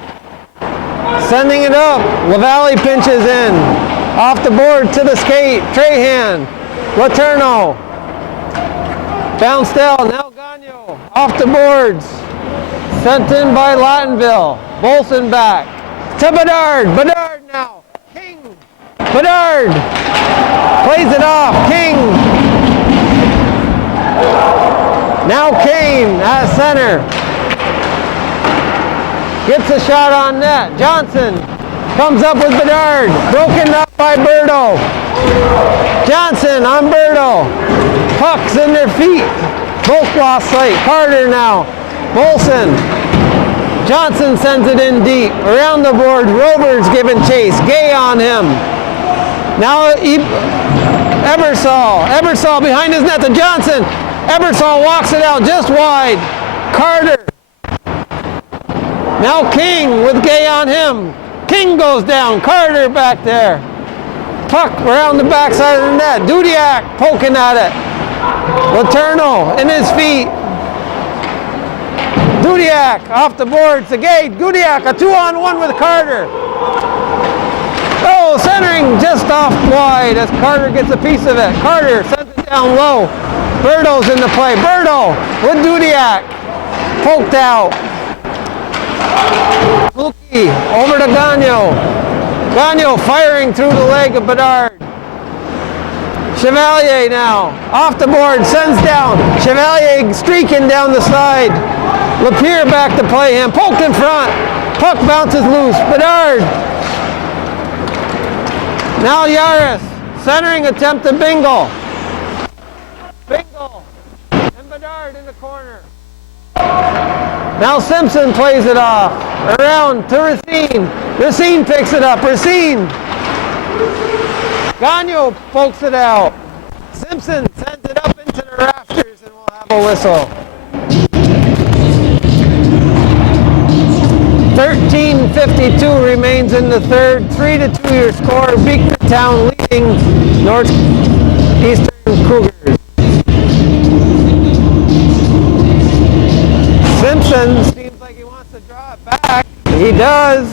sending it up. LaValle pinches in. Off the board to the skate. Trahan. Letourneau. Bounced out. Now Gagno. Off the boards. Sent in by Lattenville. Bolson back. To Bedard. Bedard now. King. Bedard. Plays it off. King. Now Kane at center. Gets a shot on net. Johnson comes up with Bedard. Broken up by Berto. Johnson on Berto. Pucks in their feet. Both lost sight. Carter now. Bolson. Johnson sends it in deep. Around the board. Rovers giving chase. Gay on him. Now Ebersol. Ebersol behind his net to Johnson. Ebersol walks it out just wide. Carter. Now King with Gay on him. King goes down. Carter back there. Puck around the backside of the net. Dudiak poking at it. Letourneau in his feet. Dudiak off the boards. Again, Dudiak, a 2-on-1 with Carter. Oh, centering just off wide as Carter gets a piece of it. Carter sends it down low. Berto's in the play. Berto with Dudiak. Poked out. Luki over to Gagnon. Gagnon firing through the leg of Bedard. Chevalier now off the board, sends down. Chevalier streaking down the side. Lapierre back to play him. Poked in front. Puck bounces loose. Bedard. Now Yaris. Centering attempt to Bingle. Bingle. And Bedard in the corner. Now Simpson plays it off. Around to Racine. Racine picks it up. Racine. Gagnon pokes it out. Simpson sends it up into the rafters and we'll have a whistle. 13:52 remains in the third. 3-2 your score. Beekmantown leading Northeastern Cougars. Simpson seems like he wants to draw it back. He does.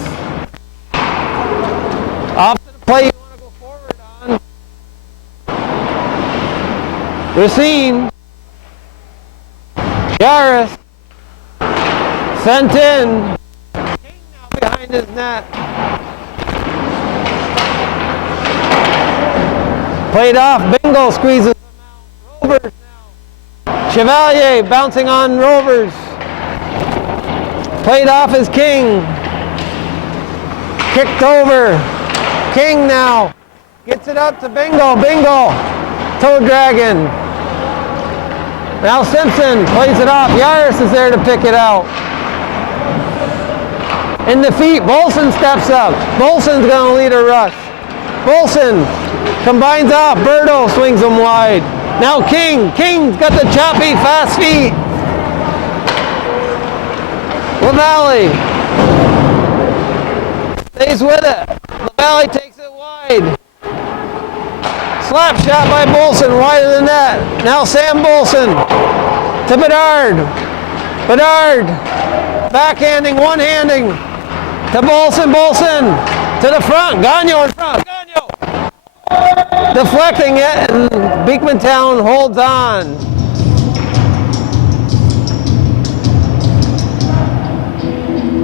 Off to the play you want to go forward on. Racine. Yaris. Sent in. King now behind his net. Played off. Bingo squeezes him out. Rovers now. Chevalier bouncing on Rovers. Played off as King. Kicked over. King now. Gets it up to Bingo. Bingo. Toe dragon. Now Simpson plays it off. Yaris is there to pick it out. In the feet, Bolson steps up. Bolson's going to lead a rush. Bolson combines off. Berto swings him wide. Now King. King's got the choppy, fast feet. LaValle stays with it. LaValle takes it wide. Slap shot by Bolson, wide of the net. Now Sam Bolson to Bedard. Bedard backhanding, one-handing to Bolson. Bolson to the front. Gagnon in front. Gagnon deflecting it, and Beekmantown holds on.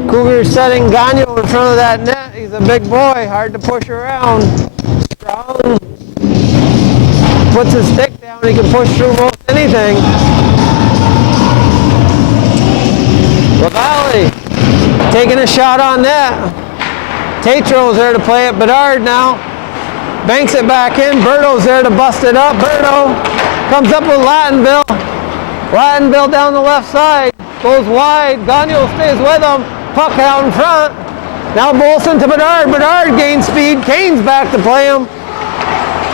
Cougars setting Gagnon in front of that net. He's a big boy, hard to push around. Strong. Puts his stick down, he can push through most anything. LaValle taking a shot on net. Tatro's there to play it. Bedard now banks it back in. Berto's there to bust it up. Berto comes up with Lattenville. Lattenville down the left side. Goes wide. Gagnon stays with him. Puck out in front. Now Bolson to Bedard. Bedard gains speed. Kane's back to play him.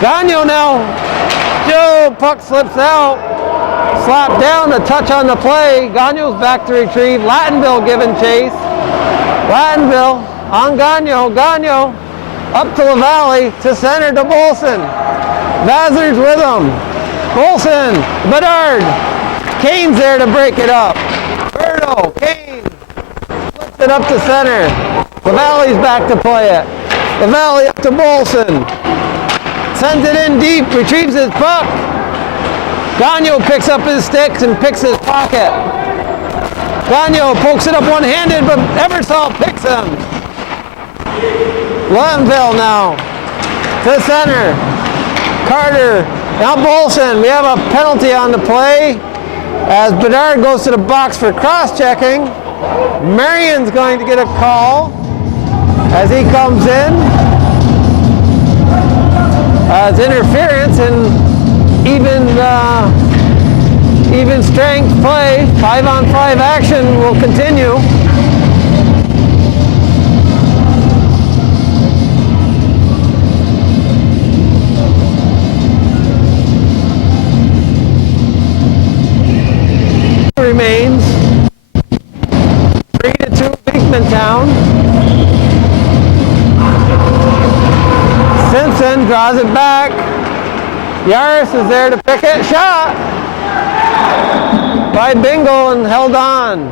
Gagnon now. Joe, puck slips out. Slap down, a touch on the play. Gagnon's back to retrieve. Lattenville giving chase. Lattenville on Gagnon. Gagnon up to LaValle to center to Bolson. Vazer's with him. Bolson, Bedard. Kane's there to break it up. Berto, Kane. Flips it up to center. LaValle's back to play it. LaValle up to Bolson. Sends it in deep, retrieves his puck. Gagnon picks up his sticks and picks his pocket. Gagnon pokes it up one-handed, but Eversole picks him. Lattenville now to center. Carter, now Bolson. We have a penalty on the play as Bedard goes to the box for cross-checking. Marion's going to get a call as he comes in. As interference and even strength play, 5-on-5 action will continue. Remains 3-2 Beekmantown. Since Simpson draws it back. Yaris is there to pick it. Shot by Bingo and held on.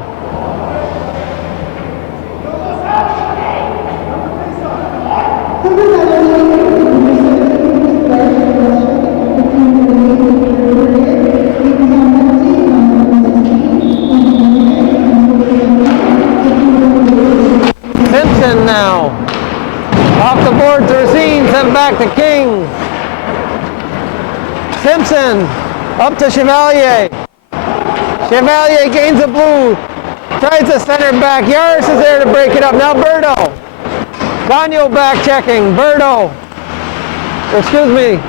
Simpson now. Off the board to Racine, sent back to King. Simpson up to Chevalier. Chevalier gains the blue. Tries to center back. Yaris is there to break it up. Now Berto. Gagno back checking. Berto. Excuse me.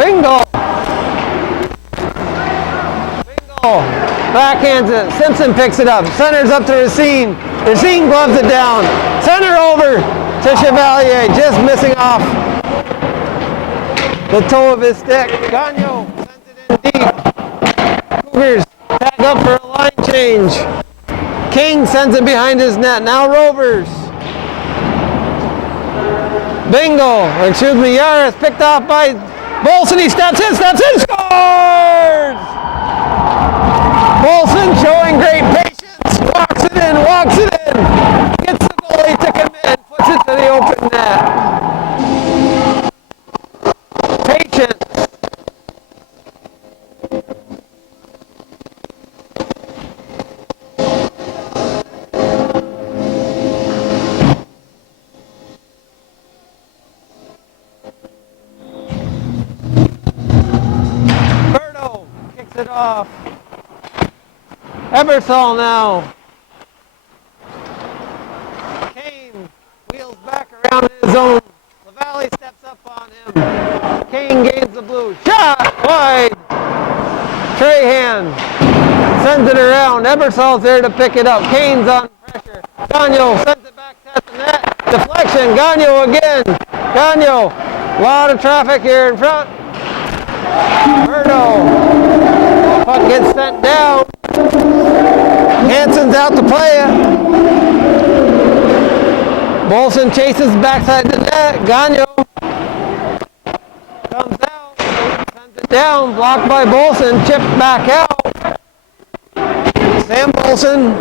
Bingo. Bingo. Backhands it. Simpson picks it up. Centers up to Racine. Racine gloves it down. Center over to Chevalier. Just missing off the toe of his stick. Gagno sends it in deep. Cougars tag up for a line change. King sends it behind his net. Now Rovers. Bingo. Excuse me. Yaris picked off by Bolson. He steps in, scores! Bolson showing great patience. Walks it in. Gets the goalie to commit and puts it to the open net. Patience. Berto kicks it off. Ebersol now. Kane wheels back around in his zone. LaValle steps up on him. Kane gains the blue. Shot wide. Trahan sends it around. Ebersol's there to pick it up. Kane's on pressure. Gagno sends it back at the net. Deflection. Gagno again. Gagno. A lot of traffic here in front. Berto. Puck gets sent down. Hansen's out to play it. Bolson chases backside the net. Gagno comes out, sends it down, blocked by Bolson, chipped back out. Sam Bolson.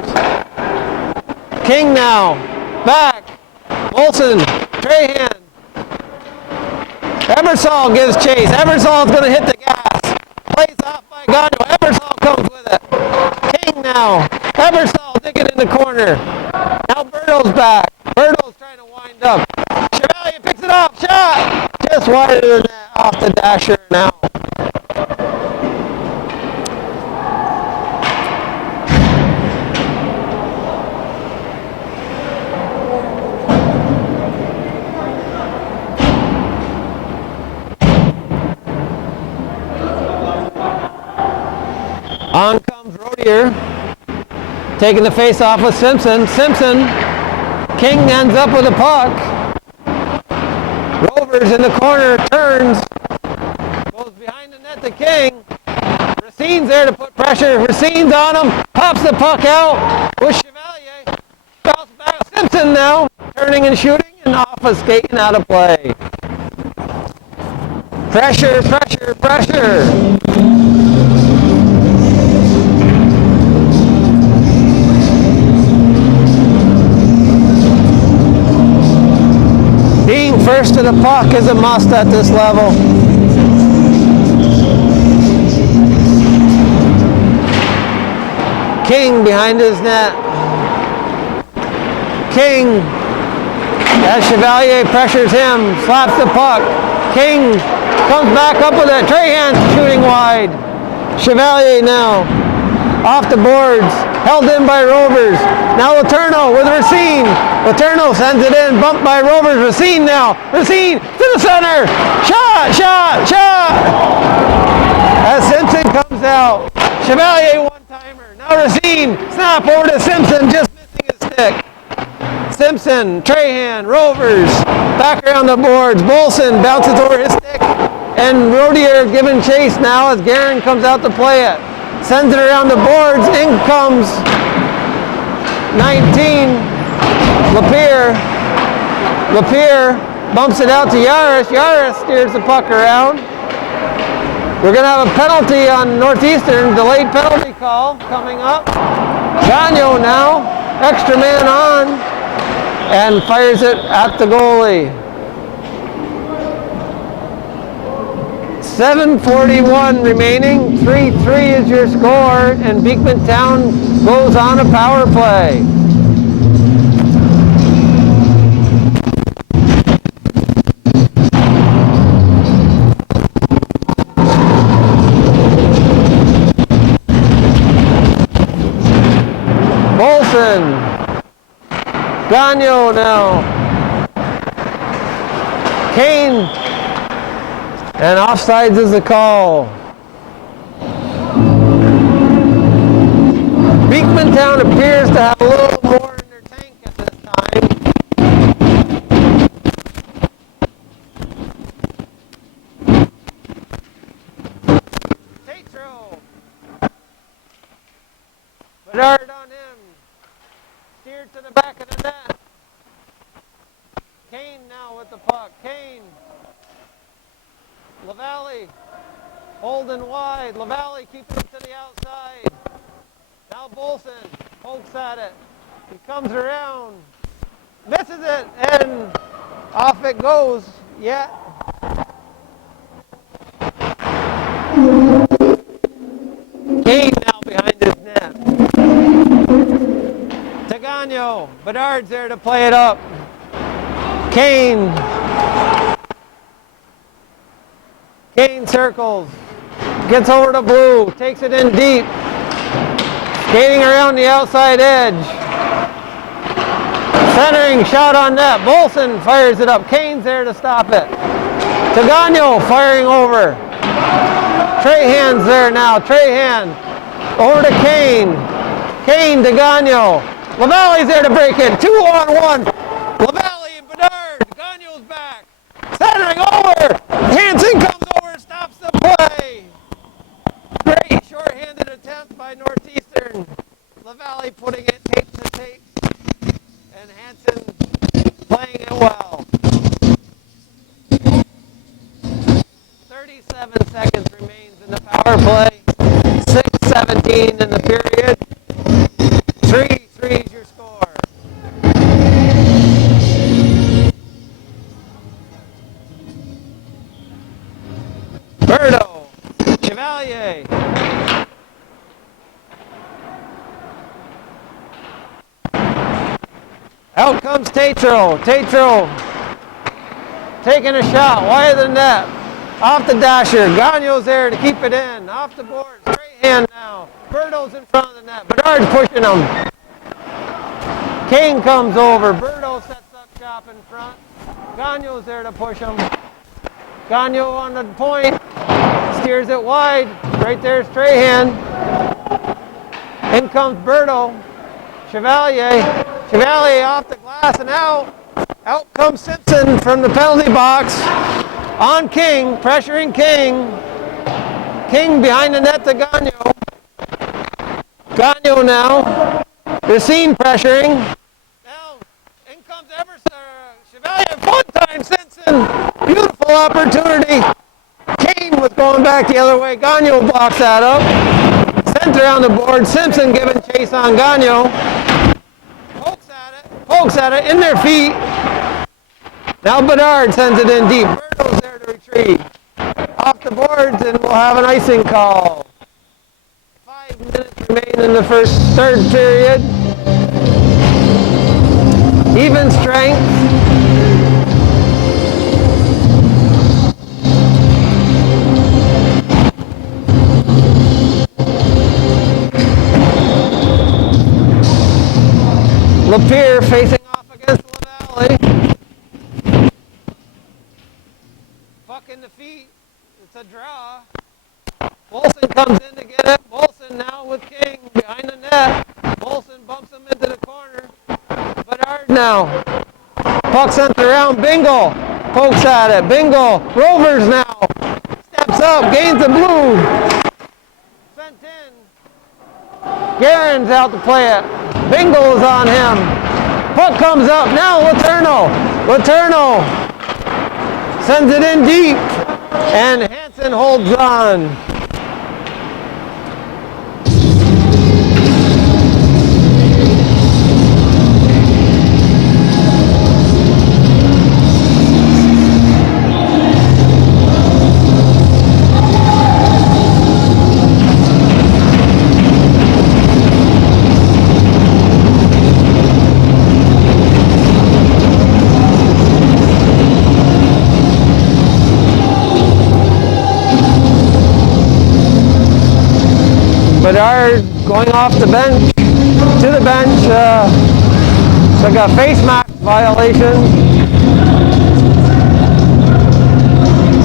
King now. Back. Bolson. Trahan. Ebersol gives chase. Ebersol's going to hit the gas. Plays off by Gagno. Ebersol comes with it. King now. Ebersol digging in the corner. Now Berto's back. Berto's trying to wind up. Chevalier picks it up. Shot! Just wider than that. Off the dasher now. On comes Rodier, taking the face off with Simpson. Simpson, King ends up with a puck. Rovers in the corner, turns, goes behind the net to King. Racine's there to put pressure. Racine's on him, pops the puck out with Chevalier. Bounce back. Simpson now, turning and shooting and off a skate and out of play. Pressure, pressure, pressure. Being first to the puck is a must at this level. King behind his net. King, as Chevalier pressures him, slaps the puck. King comes back up with it. Trahan shooting wide. Chevalier now off the boards, held in by Rovers. Now Letourneau with Racine. Letourneau sends it in, bumped by Rovers. Racine now. Racine to the center. Shot, shot, shot. As Simpson comes out. Chevalier one-timer. Now Racine. Snap over to Simpson, just missing his stick. Simpson, Trahan, Rovers. Back around the boards. Bolson bounces over his stick. And Rodier giving chase now as Guerin comes out to play it. Sends it around the boards. In comes 19. Lapierre. Lapierre bumps it out to Yaris. Yaris steers the puck around. We're going to have a penalty on Northeastern, delayed penalty call coming up. Gagnon now, extra man on, and fires it at the goalie. 7:41 remaining, 3-3 is your score, and Beekmantown goes on a power play. Gagnon now. Kane. And offsides is the call. Beekmantown appears to have a little more in their tank at this time. Tatro. Bedard on him. Steered to the back of the net. Kane now with the puck. Kane. LaValle holding wide. LaValle keeping it to the outside. Now Bolson pokes at it. He comes around. Misses it. And off it goes. Yeah. Kane now behind his net. Gagnon. Bedard's there to play it up. Kane. Kane circles. Gets over to Blue. Takes it in deep. Skating around the outside edge. Centering shot on net. Bolson fires it up. Kane's there to stop it. Gagnon firing over. Trahan's there now. Trahan over to Kane. Kane to Gagnon. LaValle's there to break in. 2-on-1. LaValle and Bedard. Gagnon's back. Centering over. Hansen comes over, stops the play. Great short-handed attempt by Northeastern. LaValle putting it tape to tape. And Hansen playing it well. 37 seconds remains in the power play. 6:17 in the period. 3-3 is your score. Berto. Chevalier. Out comes Tatro. Tatro taking a shot wide of the net. Off the dasher. Gagnon's there to keep it in. Off the board. Straight hand now. Berto's in front of the net. Bedard's pushing him. Kane comes over. Berto sets up shop in front. Gagnon's there to push him. Gagnon on the point. Steers it wide. Right there's Trahan. In comes Berto. Chevalier. Chevalier off the glass and out. Out comes Simpson from the penalty box. On King. Pressuring King. King behind the net to Gagnon. Gagnon now. Racine pressuring. Now in comes Chevalier. One time Simpson. Beautiful opportunity. Kane was going back the other way. Gagnon blocks that up. Center on the board. Simpson giving chase on Gagnon. Pokes at it in their feet. Now Bedard sends it in deep. Berto's there to retrieve. Off the boards and we'll have an icing call. 5 minutes remain in the third period. Even strength. Lapierre facing off against LaValle. Puck in the feet. It's a draw. Bolson comes in to get it. Bolson now with King behind the net. Bolson bumps him into the corner. Bedard now. Puck sent around. Bingle pokes at it. Bingle. Rovers now. Steps up. Gains the blue. Sent in. Guerin's out to play it. Bingle is on him. Puck comes up. Now Letourneau. Letourneau sends it in deep. And Hansen holds on. Bedard going off the bench, to the bench, so got face mask violation.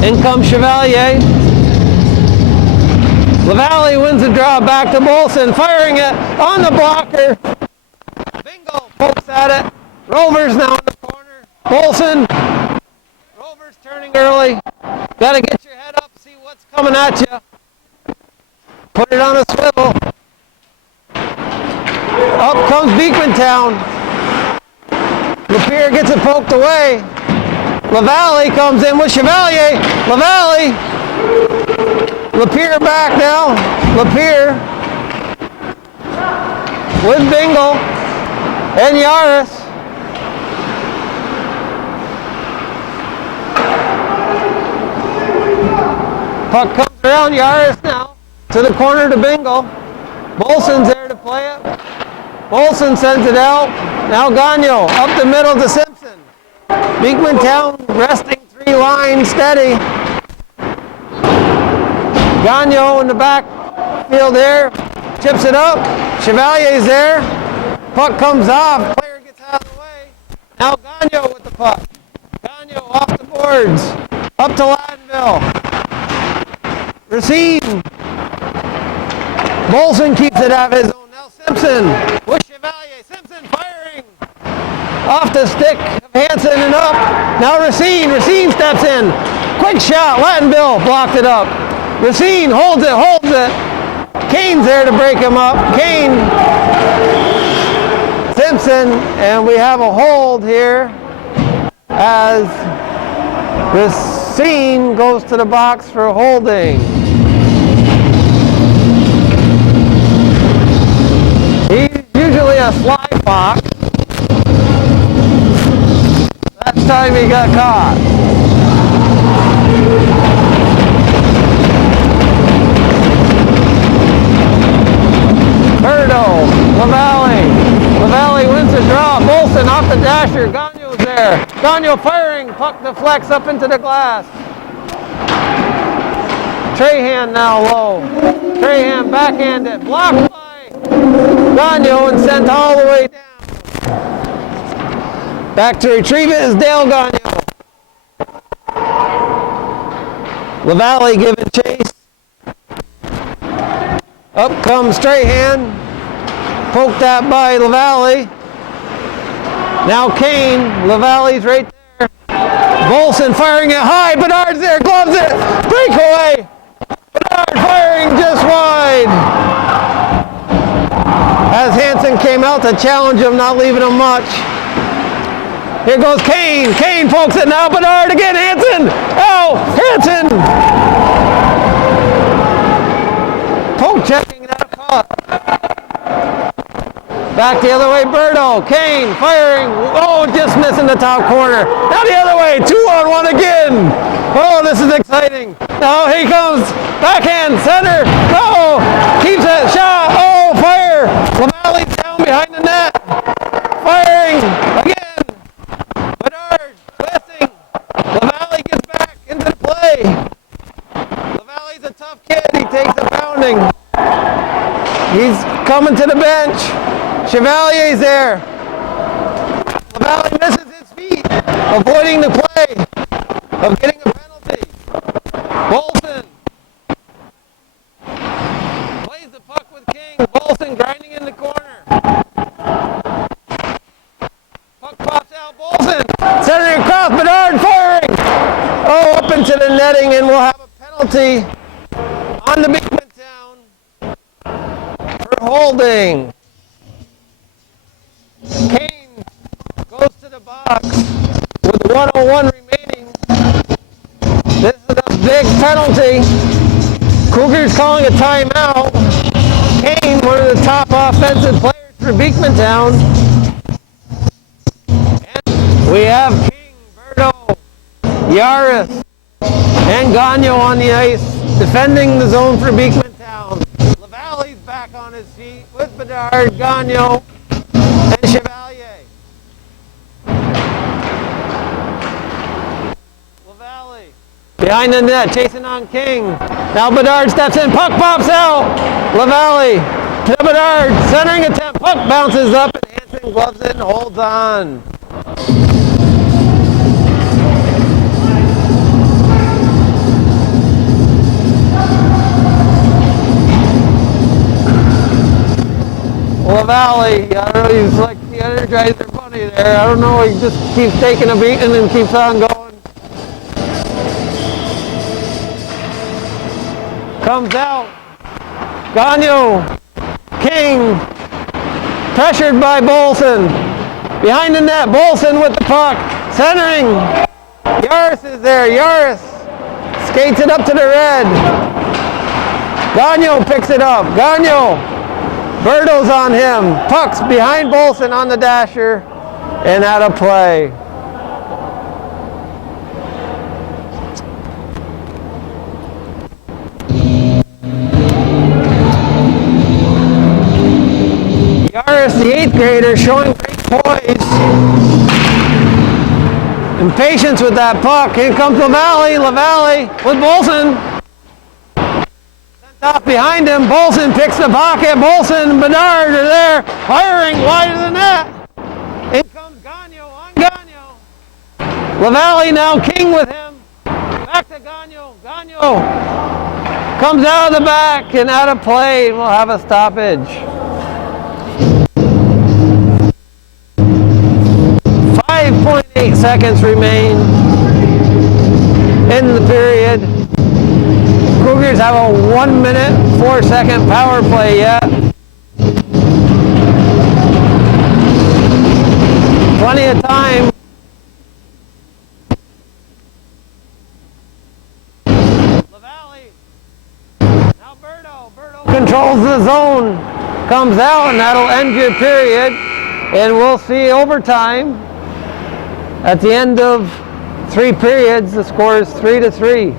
In comes Chevalier. LaValle wins the draw back to Bolson, firing it on the blocker. Bingo pokes at it. Rovers now in the corner. Bolson. Rovers turning early. Got to get your head up, see what's coming at you. Put it on a swivel. Up comes Beekmantown. Lapierre gets it poked away. LaValle comes in with Chevalier. LaValle. Lapierre back now. Lapierre with Bingle and Yaris. Puck comes around Yaris now. To the corner to Bingle. Bolson's there to play it. Bolson sends it out. Now Gagnon up the middle to Simpson. Beekmantown resting 3 lines steady. Gagnon in the back field there. Chips it up. Chevalier's there. Puck comes off. Player gets out of the way. Now Gagnon with the puck. Gagnon off the boards. Up to Laddenville. Racine. Bolson keeps it out of his own. Now Simpson with Chevalier. Simpson firing off the stick of Hansen and up. Now Racine. Racine steps in. Quick shot. Lattenville blocked it up. Racine holds it. Holds it. Kane's there to break him up. Kane. Simpson. And we have a hold here as Racine goes to the box for holding. He's usually a sly fox. That time he got caught. Birdo, LaValle. LaValle wins the draw. Bolson off the dasher. Gagno's there. Gagnon firing. Puck deflects up into the glass. Trahan now low. Trahan backhanded. Blocked by Gagnon and sent all the way down. Back to retrieve it is Dale Gagnon. LaValle giving chase. Up comes Trahan. Poked that by LaValle. Now Kane. LaValle's right there. Bolson firing it high. Bedard's there. Gloves it. Breakaway. Bedard firing just wide. As Hansen came out to challenge him, not leaving him much. Here goes Kane. Kane pokes it now. Bedard again. Hansen. Oh, Hansen. Poke checking that puck. Back the other way, Birdo. Kane firing. Oh, just missing the top corner. Now the other way. 2-on-1 again. Oh, this is exciting. Now he comes. Backhand. Center. Oh, keeps it. Shot. Oh, fire. LaValle's down behind the net. Firing again. Bedard twisting. LaValle gets back into the play. LaValle's a tough kid. He takes a pounding. He's coming to the bench. Chevalier's there. LaValle misses his feet, avoiding the play of getting a penalty. Bolson plays the puck with King. Bolson grinding in the corner. Puck pops out. Bolson centering across. Bedard firing. Oh, up into the netting, and we'll have a penalty on the Beekmantown for holding. Kane box with 1:01 remaining. This is a big penalty. Cougars calling a timeout. Kane, one of the top offensive players for Beekmantown. And we have King, Berto, Yaris, and Gagno on the ice, defending the zone for Beekmantown. LaValle's back on his feet with Bedard, Gagno, and Chevalier. LaValle behind the net, chasing on King. Now Bedard steps in, puck pops out. LaValle to Bedard, centering attempt, puck bounces up, and Hansen gloves it and holds on. LaValle, I don't know, he's like the Energizer Bunny there. I don't know, he just keeps taking a beating and keeps on going. Comes out. Gagno. King. Pressured by Bolson. Behind the net, Bolson with the puck. Centering. Yaris is there. Yaris skates it up to the red. Gagno picks it up. Gagno. Berto's on him. Puck's behind Bolson on the dasher and out of play. Yaris, the 8th grader, showing great poise and patience with that puck. In comes LaValle. LaValle with Bolson. Off behind him, Bolson picks the pocket. Bolson and Bedard are there, firing wide of the net. In comes Gagno on Gagno. LaValle now, King with him. Back to Gagno. Gagno comes out of the back and out of play. We'll have a stoppage. 5.8 seconds remain in the period. Cougars have a 1-minute, 4-second power play yet. Plenty of time. LaValle. Now Berto. Berto controls the zone. Comes out, and that'll end your period. And we'll see overtime. At the end of 3 periods, the score is 3-3.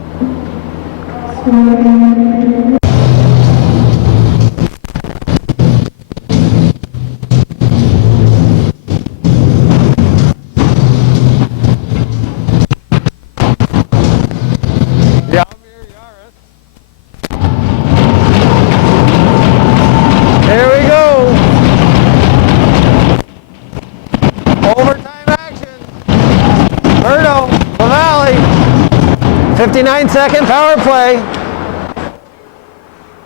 Here we go. Overtime action. Berto, LaValle. 59-second power play.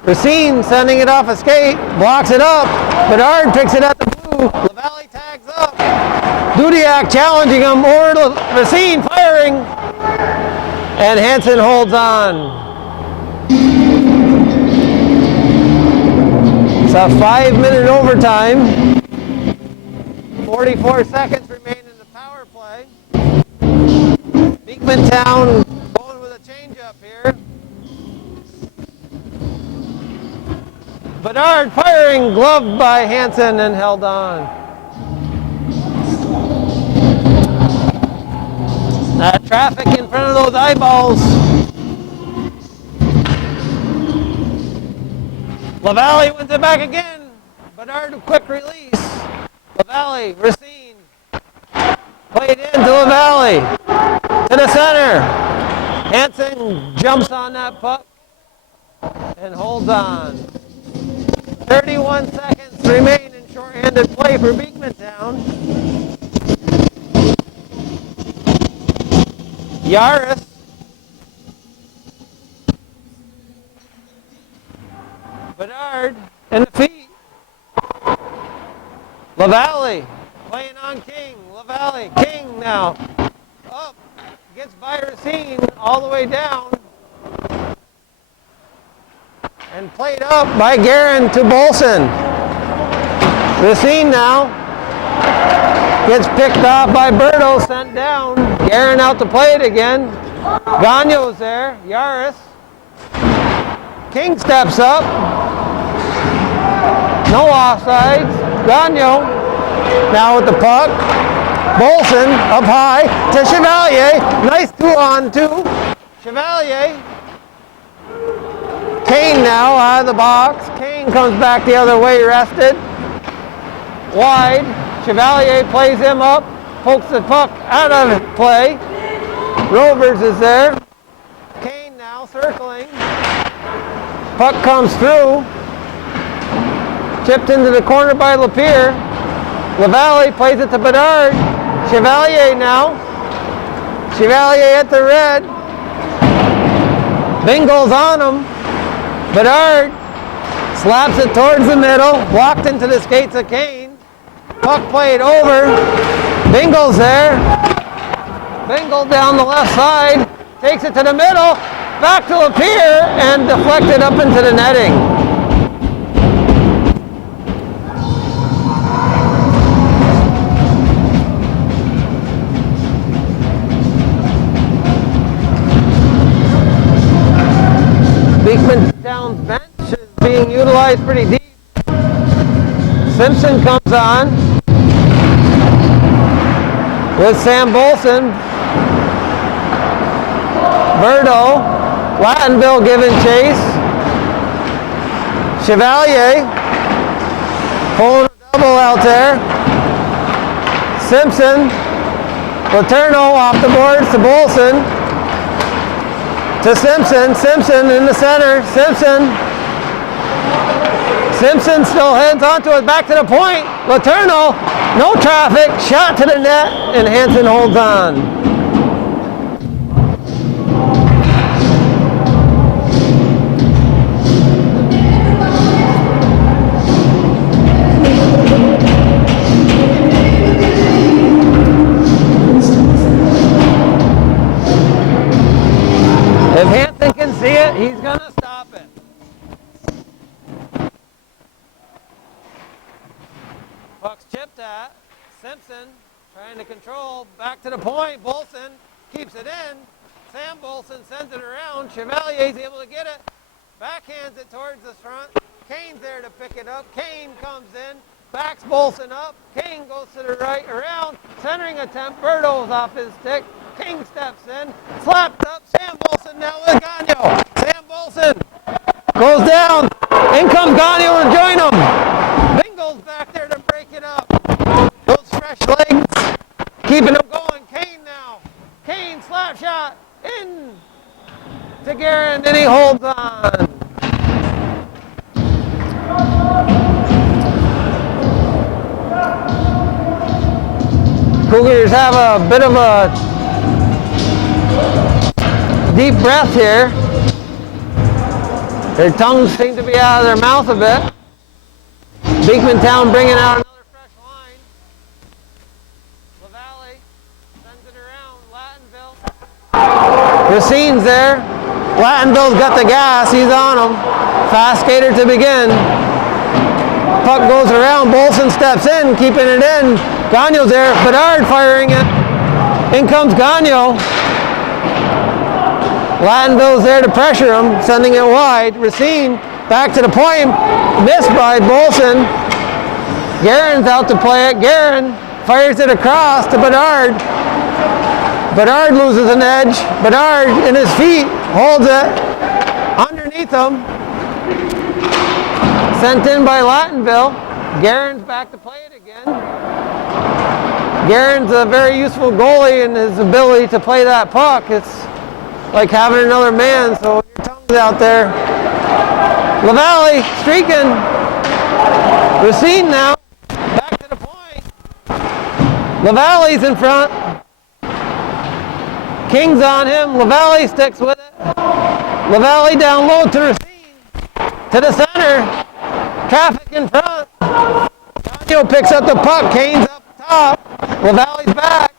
Racine sending it off a skate, blocks it up. Bedard picks it at the blue. LaValle tags up. Dudiak challenging him over to Racine, firing. And Hansen holds on. It's a 5-minute overtime. 44 seconds remain in the power play. Beekmantown going with a change-up here. Bedard firing, gloved by Hansen and held on. That traffic in front of those eyeballs. LaValle wins it back again. Bedard, a quick release. LaValle, Racine. Played in to LaValle. To the center. Hansen jumps on that puck and holds on. 31 seconds remain in shorthanded play for Beekmantown. Yaris. Bedard in the feet. LaValle playing on King. LaValle, King now. Up. Gets by Racine all the way down. And played up by Guerin to Bolson. Racine now. Gets picked off by Berto, sent down. Guerin out to play it again. Gagno's there. Yaris. King steps up. No offsides. Gagno now with the puck. Bolson up high to Chevalier. Nice 2-on-2. Chevalier. Kane now out of the box. Kane comes back the other way, rested. Wide. Chevalier plays him up. Pokes the puck out of play. Rovers is there. Kane now circling. Puck comes through. Chipped into the corner by Lapierre. LaValle plays it to Bedard. Chevalier now. Chevalier at the red. Bingle's on him. Bedard slaps it towards the middle. Walked into the skates of Kane. Puck played over. Bingle's there. Bingle down the left side. Takes it to the middle. Back to Lapierre and deflected up into the netting. Beekmantown's bench is being utilized pretty deep. Simpson comes on with Sam Bolson. Berto, Lattenville giving chase. Chevalier pulling a double out there. Simpson, Letourneau off the boards to Bolson. To Simpson. Simpson in the center. Simpson still heads onto it. Back to the point. Letourneau, no traffic. Shot to the net, and Hansen holds on. If Hansen can see it, he's going to stop it. Puck's chipped at. Simpson trying to control. Back to the point. Bolson keeps it in. Sam Bolson sends it around. Chevalier's able to get it. Backhands it towards the front. Kane's there to pick it up. Kane comes in. Backs Bolson up. Kane goes to the right around. Centering attempt. Berto's off his stick. King steps in, slapped up. Sam Bolson now with Gagno. Sam Bolson goes down. In comes Gagno to join him. Bingle's back there to break it up. Those fresh legs keeping him going. Kane now. Kane slap shot in to Guerin, and he holds on. Cougars have a bit of a deep breath here. Their tongues seem to be out of their mouth a bit. Beekmantown bringing out another fresh line. LaValle sends it around. Lattenville. Racine's there. Lattenville's got the gas. He's on him. Fast skater to begin. Puck goes around. Bolson steps in, keeping it in. Gagno's there. Bedard firing it. In comes Gagno. Lattenville's there to pressure him, sending it wide. Racine back to the point, missed by Bolson. Guerin's out to play it. Guerin fires it across to Bedard. Bedard loses an edge. Bedard in his feet holds it underneath him. Sent in by Lattenville. Guerin's back to play it again. Guerin's a very useful goalie in his ability to play that puck. It's like having another man, so your tongue's out there. LaValle streaking. Racine now. Back to the point. LaValle's in front. King's on him. LaValle sticks with it. LaValle down low to Racine. To the center. Traffic in front. Gagno picks up the puck. Kane's up top. LaValle's back.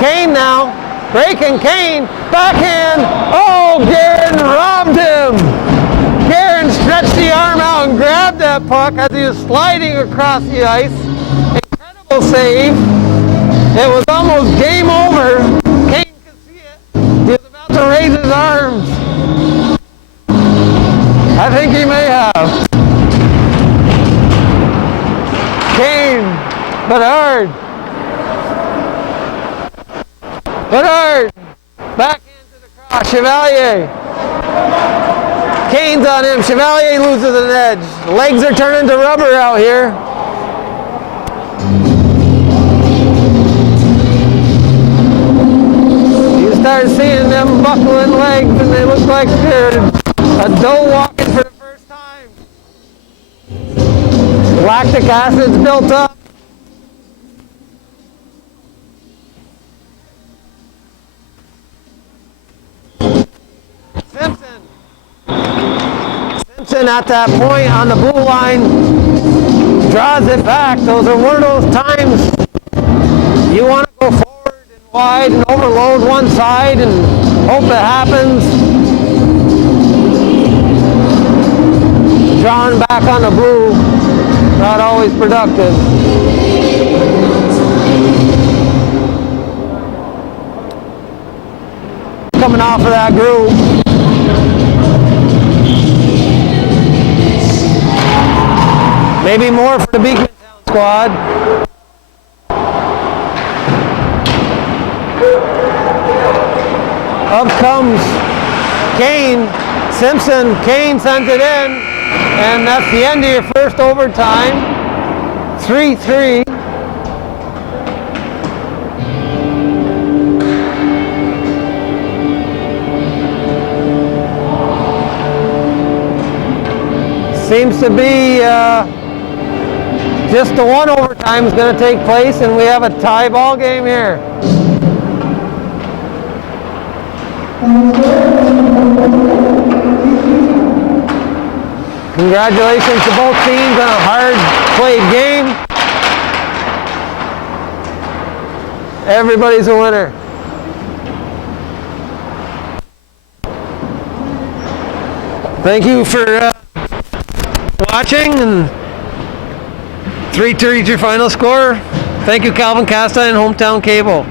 Kane now. Breaking Kane, backhand, oh, Guerin robbed him. Guerin stretched the arm out and grabbed that puck as he was sliding across the ice. Incredible save. It was almost game over. Kane could see it. He was about to raise his arms. I think he may have. Kane, Bedard. Bedard. Backhand to the cross. Chevalier. Kane's on him. Chevalier loses an edge. Legs are turning to rubber out here. You start seeing them buckling legs and they look like they're a doe walking for the first time. Lactic acid's built up. Simpson at that point on the blue line draws it back. Those are one of those times you want to go forward and wide and overload one side and hope it happens. Drawn back on the blue, not always productive. Coming off of that groove. Maybe more for the Beekmantown squad. Up comes Kane. Simpson. Kane sends it in. And that's the end of your first overtime. 3-3. Seems to be just the one overtime is going to take place, and we have a tie ball game here. Congratulations to both teams on a hard played game. Everybody's a winner. Thank you for watching, and 3-3 is your final score. Thank you, Calvin Casta and Hometown Cable.